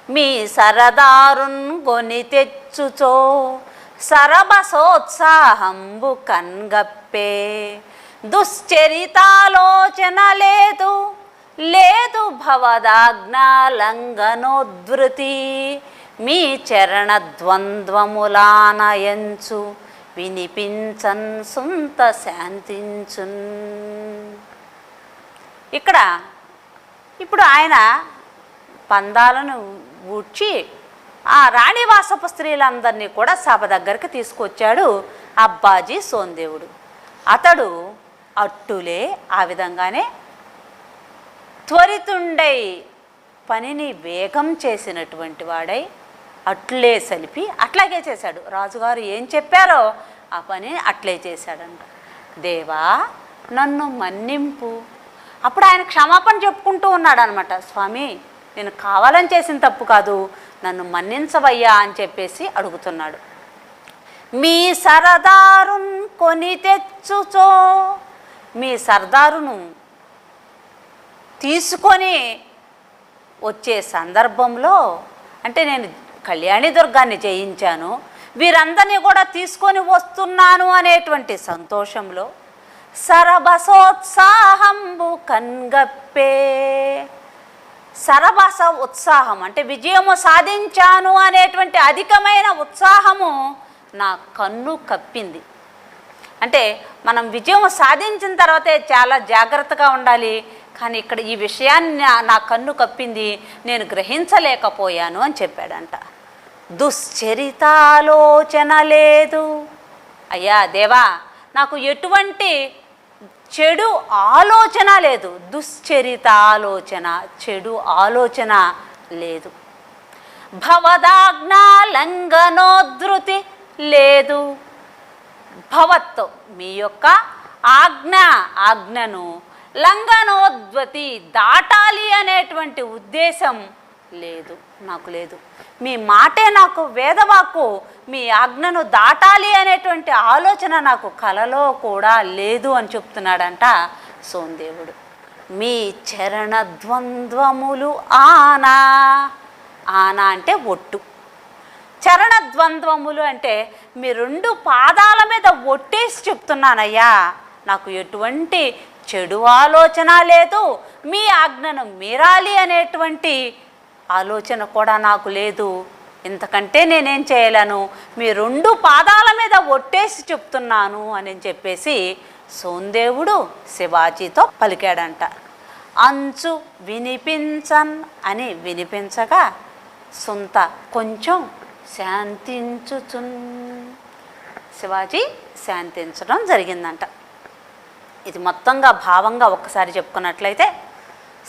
మీ సరదారున్ గొని తెచ్చుచో సరబసోత్సాహంబు కన్గప్పే, దుశ్చరితాలోచన లేదు లేదు భవదాజ్ఞాలంఘనోద్ధృతి, మీ చరణ ద్వంద్వములానయంచు వినిపించన్ సుంత శాంతించున్. ఇక్కడ ఇప్పుడు ఆయన పందాలను ఊడ్చి ఆ రాణివాసపు స్త్రీలందరినీ కూడా సభ దగ్గరికి తీసుకొచ్చాడు అబ్బాజీ సోందేవుడు. అతడు అట్టులే ఆ విధంగానే త్వరితుండై పనిని వేగం చేసినటువంటి వాడై అట్లే సలిపి అట్లాగే చేశాడు. రాజుగారు ఏం చెప్పారో ఆ పని అట్లే చేశాడంట. దేవా నన్ను మన్నింపు. అప్పుడు ఆయన క్షమాపణ చెప్పుకుంటూ ఉన్నాడు అనమాట. స్వామి నేను కావాలని చేసిన తప్పు కాదు, నన్ను మన్నించవయ్యా అని చెప్పేసి అడుగుతున్నాడు. మీ సరదారున్ కొని తెచ్చుచో, మీ సర్దారును తీసుకొని వచ్చే సందర్భంలో, అంటే నేను కళ్యాణి దుర్గాన్ని జయించాను, వీరందరినీ కూడా తీసుకొని వస్తున్నాను అనేటువంటి సంతోషంలో సరబసోత్సాహంబు కన్గప్పే. సరబస ఉత్సాహం అంటే విజయము సాధించాను అనేటువంటి అధికమైన ఉత్సాహము నా కన్ను కప్పింది. అంటే మనం విజయం సాధించిన తర్వాతే చాలా జాగ్రత్తగా ఉండాలి. కానీ ఇక్కడ ఈ విషయాన్ని నా కన్ను కప్పింది, నేను గ్రహించలేకపోయాను అని చెప్పాడంట. దుశ్చరితాలోచన లేదు. అయ్యా దేవా నాకు ఎటువంటి చెడు ఆలోచన లేదు. దుశ్చరిత ఆలోచన, చెడు ఆలోచన లేదు. భవదాజ్ఞాలంఘనోద్ధృతి లేదు. భవత్తు మీ యొక్క ఆజ్ఞను లంఘనోద్వతి దాటాలి అనేటువంటి ఉద్దేశం లేదు, నాకు లేదు. మీ మాటే నాకు వేదవాక్కు, మీ ఆజ్ఞను దాటాలి అనేటువంటి ఆలోచన నాకు కలలో కూడా లేదు అని చెప్తున్నాడంట సోందేవుడు. మీ చరణ ద్వంద్వములు ఆనా. ఆనా అంటే ఒట్టు. చరణ ద్వంద్వములు అంటే మీ 2 పాదాల మీద ఒట్టేసి చెప్తున్నానయ్యా, నాకు ఎటువంటి చెడు ఆలోచన లేదు, మీ ఆజ్ఞను మీరాలి అనేటువంటి ఆలోచన కూడా నాకు లేదు. ఇంతకంటే నేనేం చేయలేను, మీ 2 పాదాల మీద ఒట్టేసి చెప్తున్నాను అని చెప్పేసి సోందేవుడు శివాజీతో పలికాడంట. అంచు వినిపించన్ అని వినిపించగా సొంత కొంచెం శాంతించుచున్, శివాజీ శాంతించడం జరిగిందంట. ఇది మొత్తంగా భావంగా ఒక్కసారి చెప్పుకున్నట్లయితే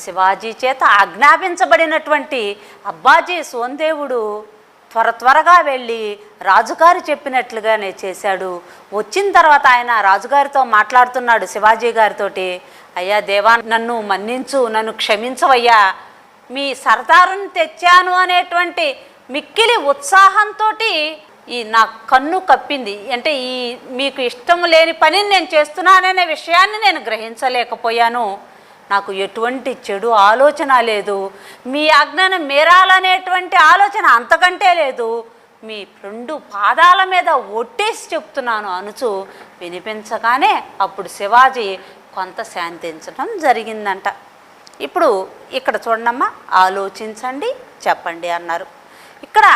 శివాజీ చేత ఆజ్ఞాపించబడినటువంటి అబ్బాజీ సోందేవుడు త్వరగా వెళ్ళి రాజుగారు చెప్పినట్లుగానే చేశాడు. వచ్చిన తర్వాత ఆయన రాజుగారితో మాట్లాడుతున్నాడు శివాజీ గారితోటి, అయ్యా దేవా, నన్ను మన్నించు, నన్ను క్షమించవయ్యా, మీ సర్దారుని తెచ్చాను అనేటువంటి మిక్కిలి ఉత్సాహంతో ఈ నా కన్ను కప్పింది. అంటే ఈ మీకు ఇష్టం లేని పనిని నేను చేస్తున్నాననే విషయాన్ని నేను గ్రహించలేకపోయాను. నాకు ఎటువంటి చెడు ఆలోచన లేదు, మీ ఆజ్ఞను మీరాలనేటువంటి ఆలోచన అంతకంటే లేదు, మీ 2 పాదాల మీద ఒట్టేసి చెప్తున్నాను అనుచు వినిపించగానే అప్పుడు శివాజీ కొంత శాంతించడం జరిగిందంట. ఇప్పుడు ఇక్కడ చూడమ్మా, ఆలోచించండి, చెప్పండి అన్నారు. ఇక్కడ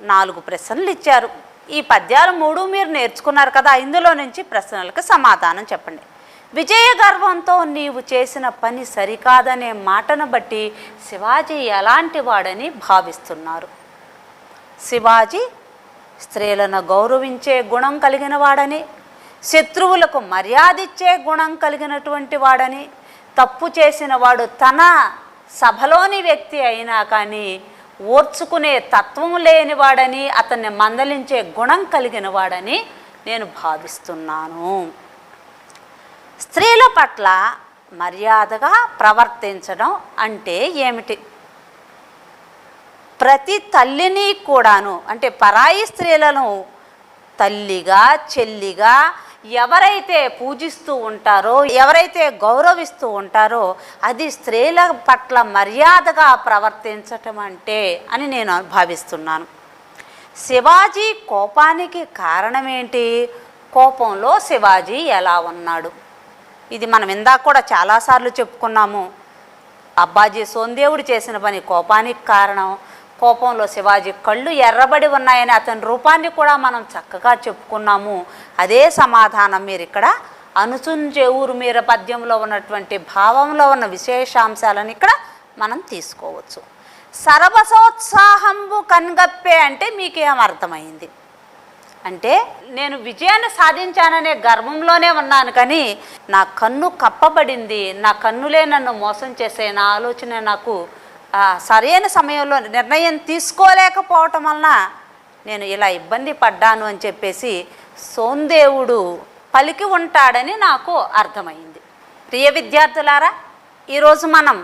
4 ప్రశ్నలు ఇచ్చారు. ఈ పద్యాలు 3 మీరు నేర్చుకున్నారు కదా, ఇందులో నుంచి ప్రశ్నలకు సమాధానం చెప్పండి. విజయ గర్వంతో నీవు చేసిన పని సరికాదనే మాటను బట్టి శివాజీ ఎలాంటి వాడని భావిస్తున్నారు? శివాజీ స్త్రీలను గౌరవించే గుణం కలిగిన వాడని, శత్రువులకు మర్యాదిచ్చే గుణం కలిగినటువంటి వాడని, తప్పు చేసిన వాడు తన సభలోని వ్యక్తి అయినా కానీ ఓర్చుకునే తత్వం లేనివాడని, అతన్ని మందలించే గుణం కలిగిన వాడని నేను భావిస్తున్నాను. స్త్రీల పట్ల మర్యాదగా ప్రవర్తించడం అంటే ఏమిటి? ప్రతి తల్లిని కూడాను, అంటే పరాయి స్త్రీలను తల్లిగా, చెల్లిగా ఎవరైతే పూజిస్తూ ఉంటారో, ఎవరైతే గౌరవిస్తూ ఉంటారో, అది స్త్రీల పట్ల మర్యాదగా ప్రవర్తించటం అంటే అని నేను భావిస్తున్నాను. శివాజీ కోపానికి కారణమేంటి? కోపంలో శివాజీ ఎలా ఉన్నాడు? ఇది మనం ఇందాక కూడా చాలాసార్లు చెప్పుకున్నాము. అబ్బాజీ సోందేవుడు చేసిన పని కోపానికి కారణం. కోపంలో శివాజీ కళ్ళు ఎర్రబడి ఉన్నాయని అతని రూపాన్ని కూడా మనం చక్కగా చెప్పుకున్నాము. అదే సమాధానం మీరు ఇక్కడ అనుచుంచే ఊరు మీర పద్యంలో ఉన్నటువంటి భావంలో ఉన్న విశేషాంశాలను ఇక్కడ మనం తీసుకోవచ్చు. సరబసోత్సాహంబు కన్గప్పే అంటే మీకేం అర్థమైంది? అంటే నేను విజయాన్ని సాధించాననే గర్వంలోనే ఉన్నాను, కానీ నా కన్ను కప్పబడింది, నా కన్నులే నన్ను మోసం చేసే నా ఆలోచన నాకు సరైన సమయంలో నిర్ణయం తీసుకోలేకపోవటం వలన నేను ఇలా ఇబ్బంది పడ్డాను అని చెప్పేసి సోందేవుడు పలికి ఉంటాడని నాకు అర్థమైంది. ప్రియ విద్యార్థులారా, ఈరోజు మనం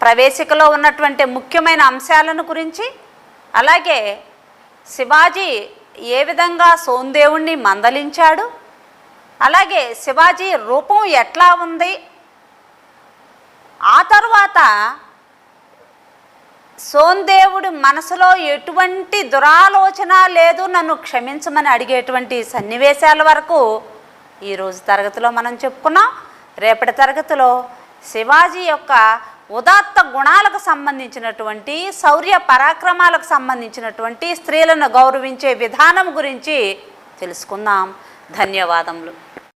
ప్రవేశికలో ఉన్నటువంటి ముఖ్యమైన అంశాలను గురించి, అలాగే శివాజీ ఏ విధంగా సోందేవుణ్ణి మందలించాడు, అలాగే శివాజీ రూపం ఎట్లా ఉంది, ఆ తర్వాత సోందేవుడి మనసులో ఎటువంటి దురాలోచన లేదు, నన్ను క్షమించమని అడిగేటువంటి సన్నివేశాల వరకు ఈరోజు తరగతిలో మనం చెప్పుకున్నాం. రేపటి తరగతిలో శివాజీ యొక్క ఉదాత్త గుణాలకు సంబంధించినటువంటి, శౌర్య పరాక్రమాలకు సంబంధించినటువంటి, స్త్రీలను గౌరవించే విధానం గురించి తెలుసుకుందాం. ధన్యవాదములు.